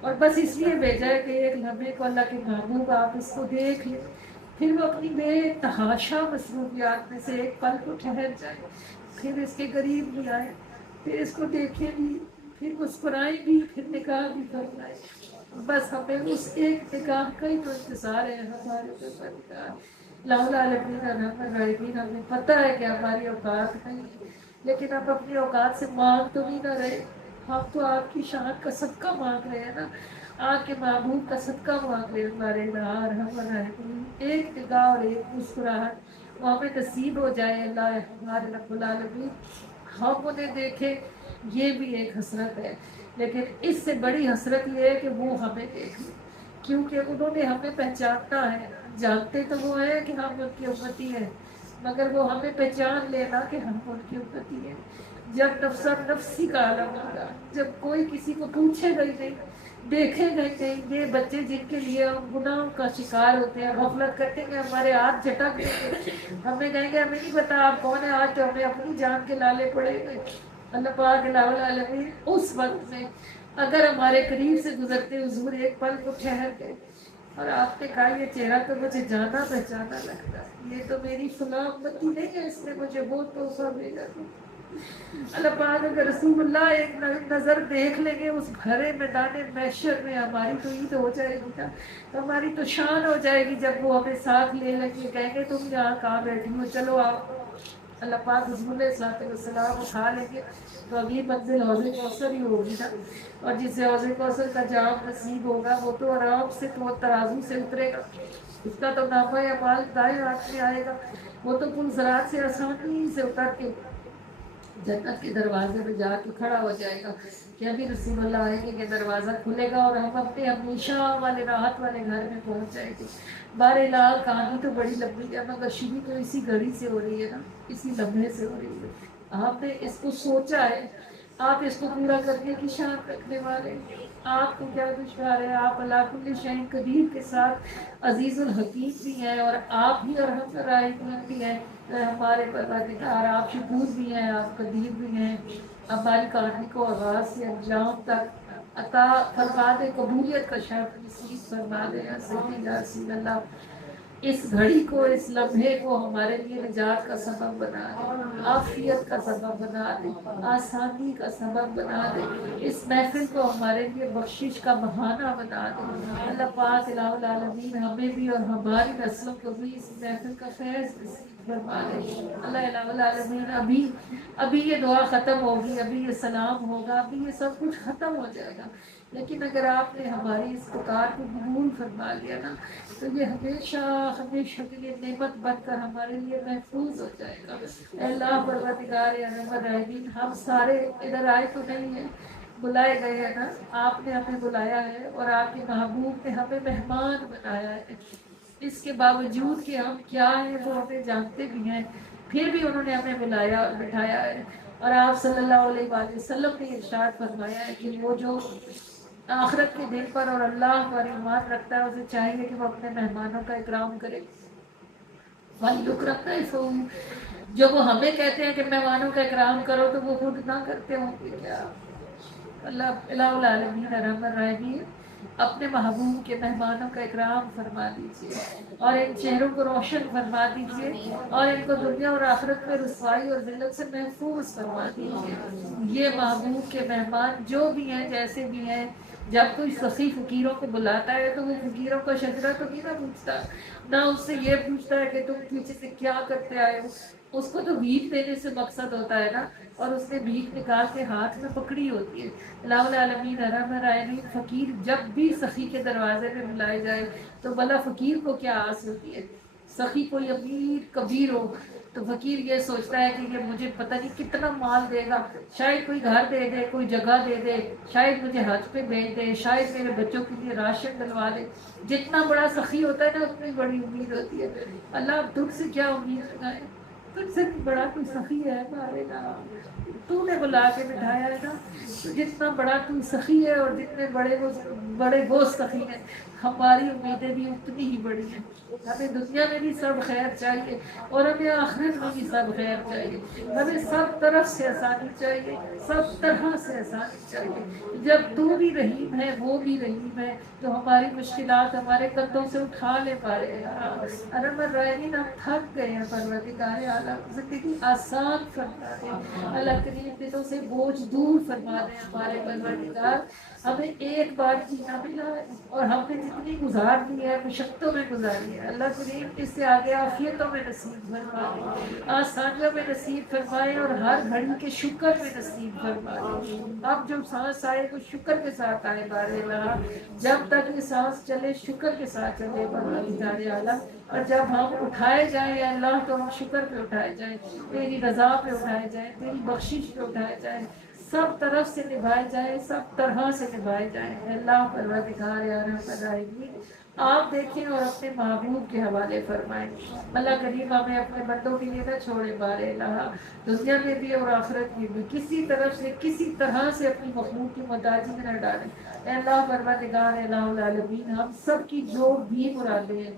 اور بس اس لیے بھیجا ہے کہ ایک لمحے کو اللہ کے محبوب آپ اس کو دیکھ لیں، پھر وہ اپنی بے تحاشا مصروفیات میں سے ایک پل کو ٹھہر جائے، پھر اس کے قریب بھی آئے، پھر اس کو دیکھیں بھی، پھر مسکرائیں بھی، پھر نکاح بھی فرمائیں. بس ہمیں اس ایک نکاح کا ہی تو انتظار ہے ہمارے پروردگار. لاؤ العالمین ارحم الراحمین ہمیں پتہ ہے کہ ہماری اوقات نہیں، لیکن آپ اپنی اوقات سے مانگ تو نہیں نہ رہے، ہم تو آپ کی شان کا صدقہ مانگ رہے ہیں نا، آپ کے محبوب کا صدقہ مانگ رہے ہیں. ہمارے ارحم الراحمین ایک نگاہ اور ایک مسکراہٹ وہ ہمیں نصیب ہو جائے. اللہ ہمارے رب العالمین ہم انہیں دیکھیں، یہ بھی ایک حسرت ہے، لیکن اس سے بڑی حسرت یہ ہے کہ وہ ہمیں دیکھیں، کیونکہ انہوں نے ہمیں پہچاننا ہے. جانتے تو وہ ہیں کہ ہم ان کی امتی ہیں، مگر وہ ہمیں پہچان لینا کہ ہم ان کی امتی ہیں. جب نفسا نفسی کا عالم ہوگا، جب کوئی کسی کو پوچھے گا ہی نہیں، دیکھے گا ہی نہیں، یہ بچے جن کے لیے ہم گناہوں کا شکار ہوتے ہیں، غفلت کرتے ہیں، ہمارے ہاتھ جھٹک دیں گے، ہمیں کہیں گے ہمیں نہیں پتا آپ کون ہیں، آج تو ہمیں اپنی جان کے لالے پڑے گئے. اللہ پاک الہ العالمین اس وقت میں اگر ہمارے قریب سے گزرتے حضور ایک پل کو ٹھہر گئے اور آپ نے کہا یہ چہرہ تو مجھے جانا پہچانا لگتا ہے، یہ تو میری فلاں امتی نہیں ہے، اس نے مجھے بہت تحفہ بھیجا تھا. اللہ پاک اگر رسول اللہ ایک نظر دیکھ لیں گے اس بھرے میدان محشر میں، ہماری تو عید ہو جائے گی نا، ہماری تو شان ہو جائے گی جب وہ ہمیں ساتھ لے لیں گے، کہیں گے تم یہاں کہاں بیٹھی ہو، چلو آپ. اللہ پاک حضور علیہ السلام اٹھا لیں گے تو اگلی منزل حوض کوثر ہی ہوگی نا، اور جسے حوض کوثر کا جام نصیب ہوگا وہ تو آرام سے تو ترازو سے اترے گا، اس کا تو نامہ اعمال دائیں ہاتھ میں آئے گا، وہ تو پل صراط سے آسانی سے اتر کے جنت کے دروازے میں جا کے کھڑا ہو جائے گا کہ ابھی رسول اللہ آئیں گے کہ دروازہ کھلے گا اور ہم اپنے ہمیشہ والے راحت والے گھر میں پہنچ جائیں گے. بہرحال کہانی تو بڑی لمبی ہے مگر شروع تو اسی گھڑی سے ہو رہی ہے نا، اسی لمحے سے ہو رہی ہے. آپ نے اس کو سوچا ہے، آپ اس کو پورا کرنے کی شان رکھنے والے، آپ کو کیا دشوار ہے، آپ اللہ کل شیء قدیر کے ساتھ عزیز الحکیم بھی ہیں اور آپ ہی ارحم الراحمین بھی ہیں. ہمارے پروردگار آپ شکور بھی ہیں، آپ قدیر بھی ہیں. ہماری کہانی کو آغاز سے انجام تک عطا فرما دے، قبولیت کا شرف نصیب فرما دے. سیدنا رسول اللہ اس گھڑی کو، اس لمحے کو ہمارے لیے نجات کا سبب بنا دے، عافیت کا سبب بنا دے، آسانی کا سبب بنا دے. اس محفل کو ہمارے لیے بخشش کا بہانہ بنا دے. اللہ پاک الہ العالمین ہمیں بھی اور ہماری نسلوں کو بھی اس محفل کا فیض نصیب نصیب فرما دے اللہ الہ العالمین۔ ابھی یہ دعا ختم ہوگی، ابھی یہ سلام ہوگا، ابھی یہ سب کچھ ختم ہو جائے گا، لیکن اگر آپ نے ہماری اس پکار کو قبول فرما لیا نا تو یہ ہمیشہ ہمیشہ کے لیے نعمت بن کر ہمارے لیے محفوظ ہو جائے گا۔ اے اللہ پروردگار ارحم الراحمین، ہم سارے ادھر آئے تو نہیں ہیں، بلائے گئے ہیں نا، آپ نے ہمیں بلایا ہے اور آپ کے محبوب نے ہمیں مہمان بنایا ہے۔ اس کے باوجود کہ ہم کیا ہیں وہ ہمیں جانتے بھی ہیں، پھر بھی انہوں نے ہمیں بلایا اور بٹھایا ہے۔ اور آپ صلی اللہ علیہ وآلہ وسلم نے ارشاد فرمایا ہے کہ وہ جو آخرت کے دن پر اور اللہ پر ایمان رکھتا ہے اسے چاہیے کہ وہ اپنے مہمانوں کا اکرام کرے۔ رکھتا ہے جو وہ ہمیں کہتے ہیں کہ مہمانوں کا اکرام کرو تو وہ خود نہ کرتے ہوں گے کیا؟ اللہ الہ العالمین ارحم الراحمین اپنے محبوب کے مہمانوں کا اکرام فرما دیجیے اور ان چہروں کو روشن فرما دیجیے اور ان کو دنیا اور آخرت میں رسوائی اور ذلت سے محفوظ فرما دیجیے۔ یہ محبوب کے مہمان جو بھی ہیں جیسے بھی ہیں، جب کوئی سخی فقیروں کو بلاتا ہے تو وہ فقیروں کا شجرہ تو نہیں نہ پوچھتا، نہ اس سے یہ پوچھتا ہے کہ تم پیچھے سے کیا کرتے آئے ہو، اس کو تو بھیک دینے سے مقصد ہوتا ہے نا، اور اس نے بھیک نکال کے ہاتھ میں پکڑی ہوتی ہے۔ الہ العالمین ارحم الراحمین فقیر جب بھی سخی کے دروازے میں بلائے جائے تو بھلا فقیر کو کیا آس ہوتی ہے؟ سخی کوئی امیر کبیر ہو تو فقیر یہ سوچتا ہے کہ یہ مجھے پتہ نہیں کتنا مال دے گا، شاید کوئی گھر دے دے، کوئی جگہ دے دے، شاید مجھے حج پہ بھیج دے، شاید میرے بچوں کے لیے راشن ڈلوا دے۔ جتنا بڑا سخی ہوتا ہے نا اتنی بڑی امید ہوتی ہے۔ اللہ اب تجھ سے کیا امید لگائے، تجھ سے بڑا کوئی سخی ہے ہمارے نام، تو نے بلا کے بٹھایا ہے نا، تو جتنا بڑا تو سخی ہے اور جتنے بڑے وہ سخی ہیں، ہماری امیدیں بھی اتنی ہی بڑی ہیں۔ ہمیں دنیا میں بھی سب خیر چاہیے اور ہمیں آخرت میں بھی سب خیر چاہیے، ہمیں سب طرف سے آسانی چاہیے، سب طرح سے آسانی چاہیے۔ جب تو بھی رحیم ہے وہ بھی رحیم ہے تو ہماری مشکلات ہمارے قدوں سے اٹھا لے پارے۔ ارحم الراحمین ہم تھک گئے ہیں، پروردگار عالم زندگی آسان فرما دے، اللہ کریم دلوں سے بوجھ دور فرما دے ہمارے پروردگار۔ ہمیں ایک بار جینا ملا ہے اور ہم نے جتنی گزار دی ہے مشقتوں میں گزاری ہے، اللہ کریم اس سے آگے عافیتوں میں نصیب فرمائے، آسانیوں میں نصیب فرمائے اور ہر گھڑی کے شکر میں نصیب فرمائے۔ اب جو سانس آئے وہ شکر کے ساتھ آئے بار اللہ، جب تک یہ سانس چلے شکر کے ساتھ چلے پروردگار عالم، اور جب ہم اٹھائے جائیں یا اللہ تو ہم شکر پہ اٹھائے جائیں، تیری رضا پہ اٹھائے جائیں، تیری بخشش پہ اٹھائے جائیں، سب طرف سے نبھائے جائیں، سب طرح سے نبھائے جائیں۔ اللہ پروردگار ارحم الراحمین آپ دیکھیں اور اپنے محبوب کے حوالے فرمائیں۔ اللہ کریم ہمیں اپنے بندوں کے لیے نہ چھوڑے بارے اللہ، دنیا میں بھی اور آخرت میں بھی کسی طرف سے کسی طرح سے اپنی مخلوق کی محتاجی میں نہ ڈالیں۔ اے اللہ پروردگار الہ العالمین ہم سب کی جو بھی مرادیں ہیں،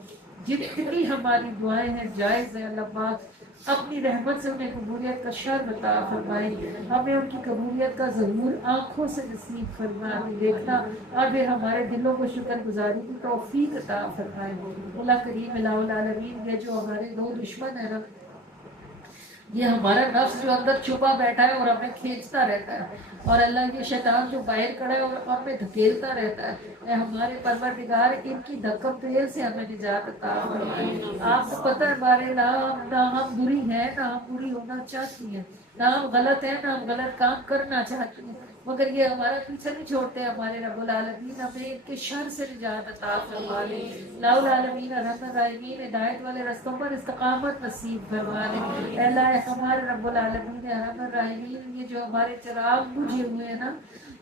جتنی ہماری دعائیں ہیں جائز ہیں، اللہ پاک اپنی رحمت سے انہیں قبولیت کا شرط عطا فرمائے، ہمیں ان کی قبولیت کا ضرور آنکھوں سے نصیب فرمائے دیکھنا، اور پھر ہمارے دلوں کو شکر گزاری کی توفیق عطا فرمائے۔ اللہ کریم الہ العالمین یہ جو ہمارے دو دشمن ہیں نا، یہ ہمارا نفس جو اندر چھپا بیٹھا ہے اور ہمیں کھینچتا رہتا ہے، اور اللہ یہ شیطان جو باہر کھڑا ہے اور ہمیں دھکیلتا رہتا ہے، اے ہمارے پروردگار ان کی دھکم تیل سے ہمیں نجات عطا فرمائے۔ آپ کو پتہ ہے ہمارے نہ ہم بری ہیں نہ ہم بری ہونا چاہتی ہیں، نہ ہم غلط ہیں نہ ہم غلط کام کرنا چاہتے ہیں، مگر یہ ہمارا پیچھے نہیں چھوڑتے ہمارے رب العالمین، ہمیں ان کے شر سے نجات عطا فرما لے۔ الہ العالمین ارحم الراحمین ہدایت والے رستوں پر استقامت نصیب فرما لے۔ اے اللہ ہمارے رب العالمین ارحم الراحمین یہ جو ہمارے چراغ بجھے ہوئے ہیں نا،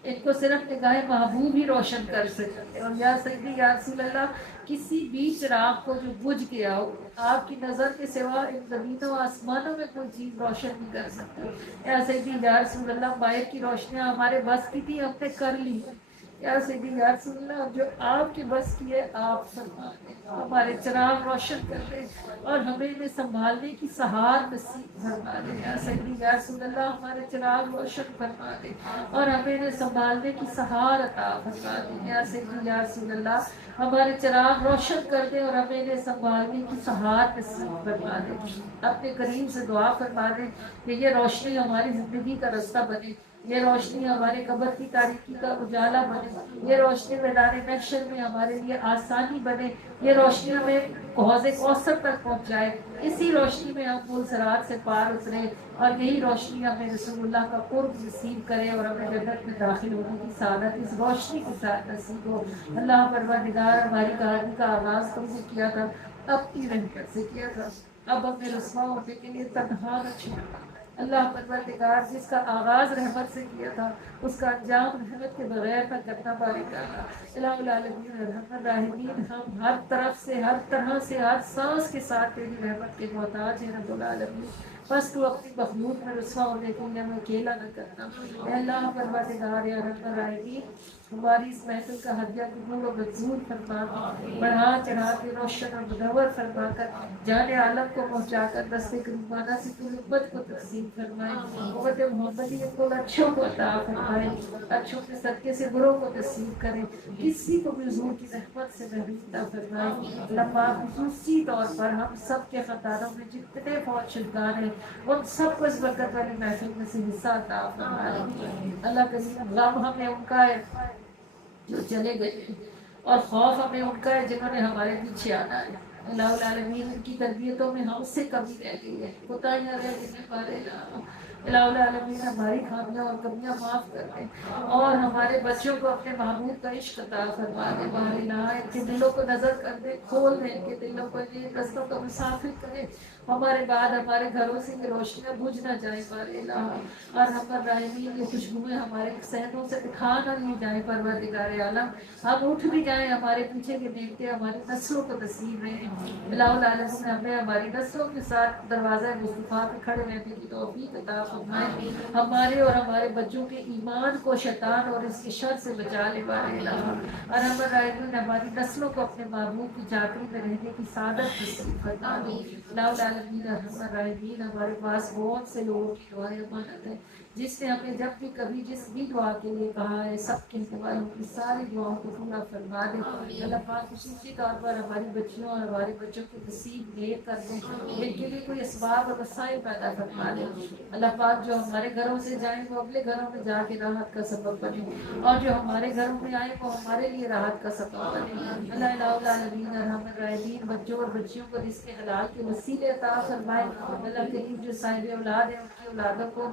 ان کو صرف نگاہ محبوب ہی روشن کر سکتے، اور یا سیدی یا رسول اللہ کسی بھی چراغ کو جو بجھ گیا ہو آپ کی نظر کے سوا ان زمینوں و آسمانوں میں کوئی چیز روشن نہیں کر سکتی۔ یا سیدی یا رسول اللہ باہر کی روشنیاں ہمارے بس کی تھی ہم نے کر لی، یا سیدی یا رسول اللہ جو آپ کے بس کی ہے آپ فرما دیں، ہمارے چراغ روشن کر دیں اور ہمیں انہیں سنبھالنے کی سہار نصیب فرما دیں۔ یا سیدی یا رسول اللہ ہمارے چراغ روشن فرما دیں اور ہمیں انہیں سنبھالنے کی سہار عطا فرما دیں۔ یا سیدی یا رسول اللہ ہمارے چراغ روشن کر دیں اور ہمیں انہیں سنبھالنے کی سہار نصیب فرما دیں۔ اپنے کریم سے دعا فرما دیں کہ یہ روشنی ہماری زندگی کا راستہ بنے، یہ روشنی ہمارے قبر کی تاریکی کا اجالا بنے، یہ روشنی میدان محشر میں ہمارے لیے آسانی بنے، یہ روشنی ہمیں حوض کوثر تک پہنچائے، اسی روشنی میں ہم پل صراط سے پار اترے، اور یہی روشنی ہمیں رسول اللہ کا قرب نصیب کرے اور ہمیں جنت میں داخل ہونے کی سعادت اس روشنی کے ساتھ نصیب ہو۔ اللہ پروردگار، ہماری کہانی کا آغاز تم نے کیا تھا، اپنی رحمت سے کیا تھا، اب ہمیں رسوا ہونے کے لیے تنہا نہ چھوڑنا۔ اللہ پروردگار، جس کا آغاز رحمت سے کیا تھا اس کا انجام رحمت کے بغیر نہ کرنا باری کرنا۔ الہ العالمین ارحم الراحمین، ہم ہر طرف سے، ہر طرح سے، ہر سانس کے ساتھ تیری رحمت کے محتاج ہیں رب العالمین، بس تو اپنی مخلوق میں رسوا ہونے کے لیے ہمیں اکیلا نہ کرنا۔ اے اللہ پروردگار یا رحم الراحمین، ہماری اس محفل کا ہدیہ قبول و منظور فرما، بڑھا چڑھا کے روشن اور منور فرما کر جان عالم کو پہنچا کر دست کریمانہ سے کل امت کو تقسیم فرمائے، امت محمدیت کو اچھوں کو عطا فرمائے، اچھوں کے صدقے سے بروں کو نصیب کرے، کسی کو بھی حضور کی رحمت سے محروم نہ فرمائے۔ اللہ خصوصی طور پر ہم سب کے خطاروں میں جتنے فوج شدگان ہیں ان سب کو اس برکت والی محفل میں سے حصہ عطا فرمائے۔ اللہ کریم، غم ہمیں ان کا ہے جو چلے گئے، اور خوف ہمیں ان کا ہے جنہوں نے ہمارے پیچھے آنا ہے۔ اللہ العالمین، ان کی تربیتوں میں ہم سے کمی رہ گئی ہے، کوتاہیاں رہ گئی ہیں ہمارے الہ العالمین، ہماری خامیاں اور کمیاں معاف کر دیں، اور ہمارے بچوں کو اپنے محبوب کا عشق عطا فرما دے۔ ہمارے الہ ان کے دلوں کو نظر کر دے، کھول دے ان کے دلوں کو، یہ رستوں کا مسافر کرے، ہمارے بعد ہمارے گھروں سے یہ روشنیاں بجھ نہ جائیں ہمارے الہ، اور ہم الراحمین یہ خوشبوئیں ہمارے صحنوں سے اٹھا نہ لی جائیں پروردگار عالم، ہم اٹھ بھی جائیں، ہمارے پیچھے کے نعمتیں ہماری نسلوں کو نصیب رہیں۔ الہ العالمین، ہمیں ہماری نسلوں کے ساتھ دروازہ مصطفیٰ پہ کھڑے رہنے کی توفیق عطا فرمائے، ہمارے اور ہمارے بچوں کے ایمان کو شیطان اور اس کی شر سے بچا لے ہمارے الہ، اور ہم الراحمین ہماری نسلوں کو اپنے محبوب کی چاکری میں رہنے کی سعادت نصیب فرما دے۔ الہ العالمین ارحم الراحمین، ہمارے پاس بہت سے لوگوں کی دعائیں امانت ہے، جس نے ہمیں جب بھی کبھی جس بھی دعا کے لیے کہا ہے، سب کہنے والوں کی ساری دعاؤں کو پورا فرما دے۔ اللہ پاک خصوصی طور پر ہماری بچیوں اور ہمارے بچوں کے نصیب نیک کر دیں، ان کے لیے کوئی اسباب اور وسائل پیدا فرما دے۔ اللہ پاک، جو ہمارے گھروں سے جائیں وہ اگلے گھروں میں جا کے راحت کا سبب بنے، اور جو ہمارے گھروں میں آئے وہ ہمارے لیے راحت کا سبب بنے۔ اللہ الہ العالمین ارحم الراحمین، بچوں اور بچیوں کو رزق حلال کے وسیلے عطا فرمائے۔ اللہ کریم، جو صاحب اولاد ہیں ان کی اولادوں کو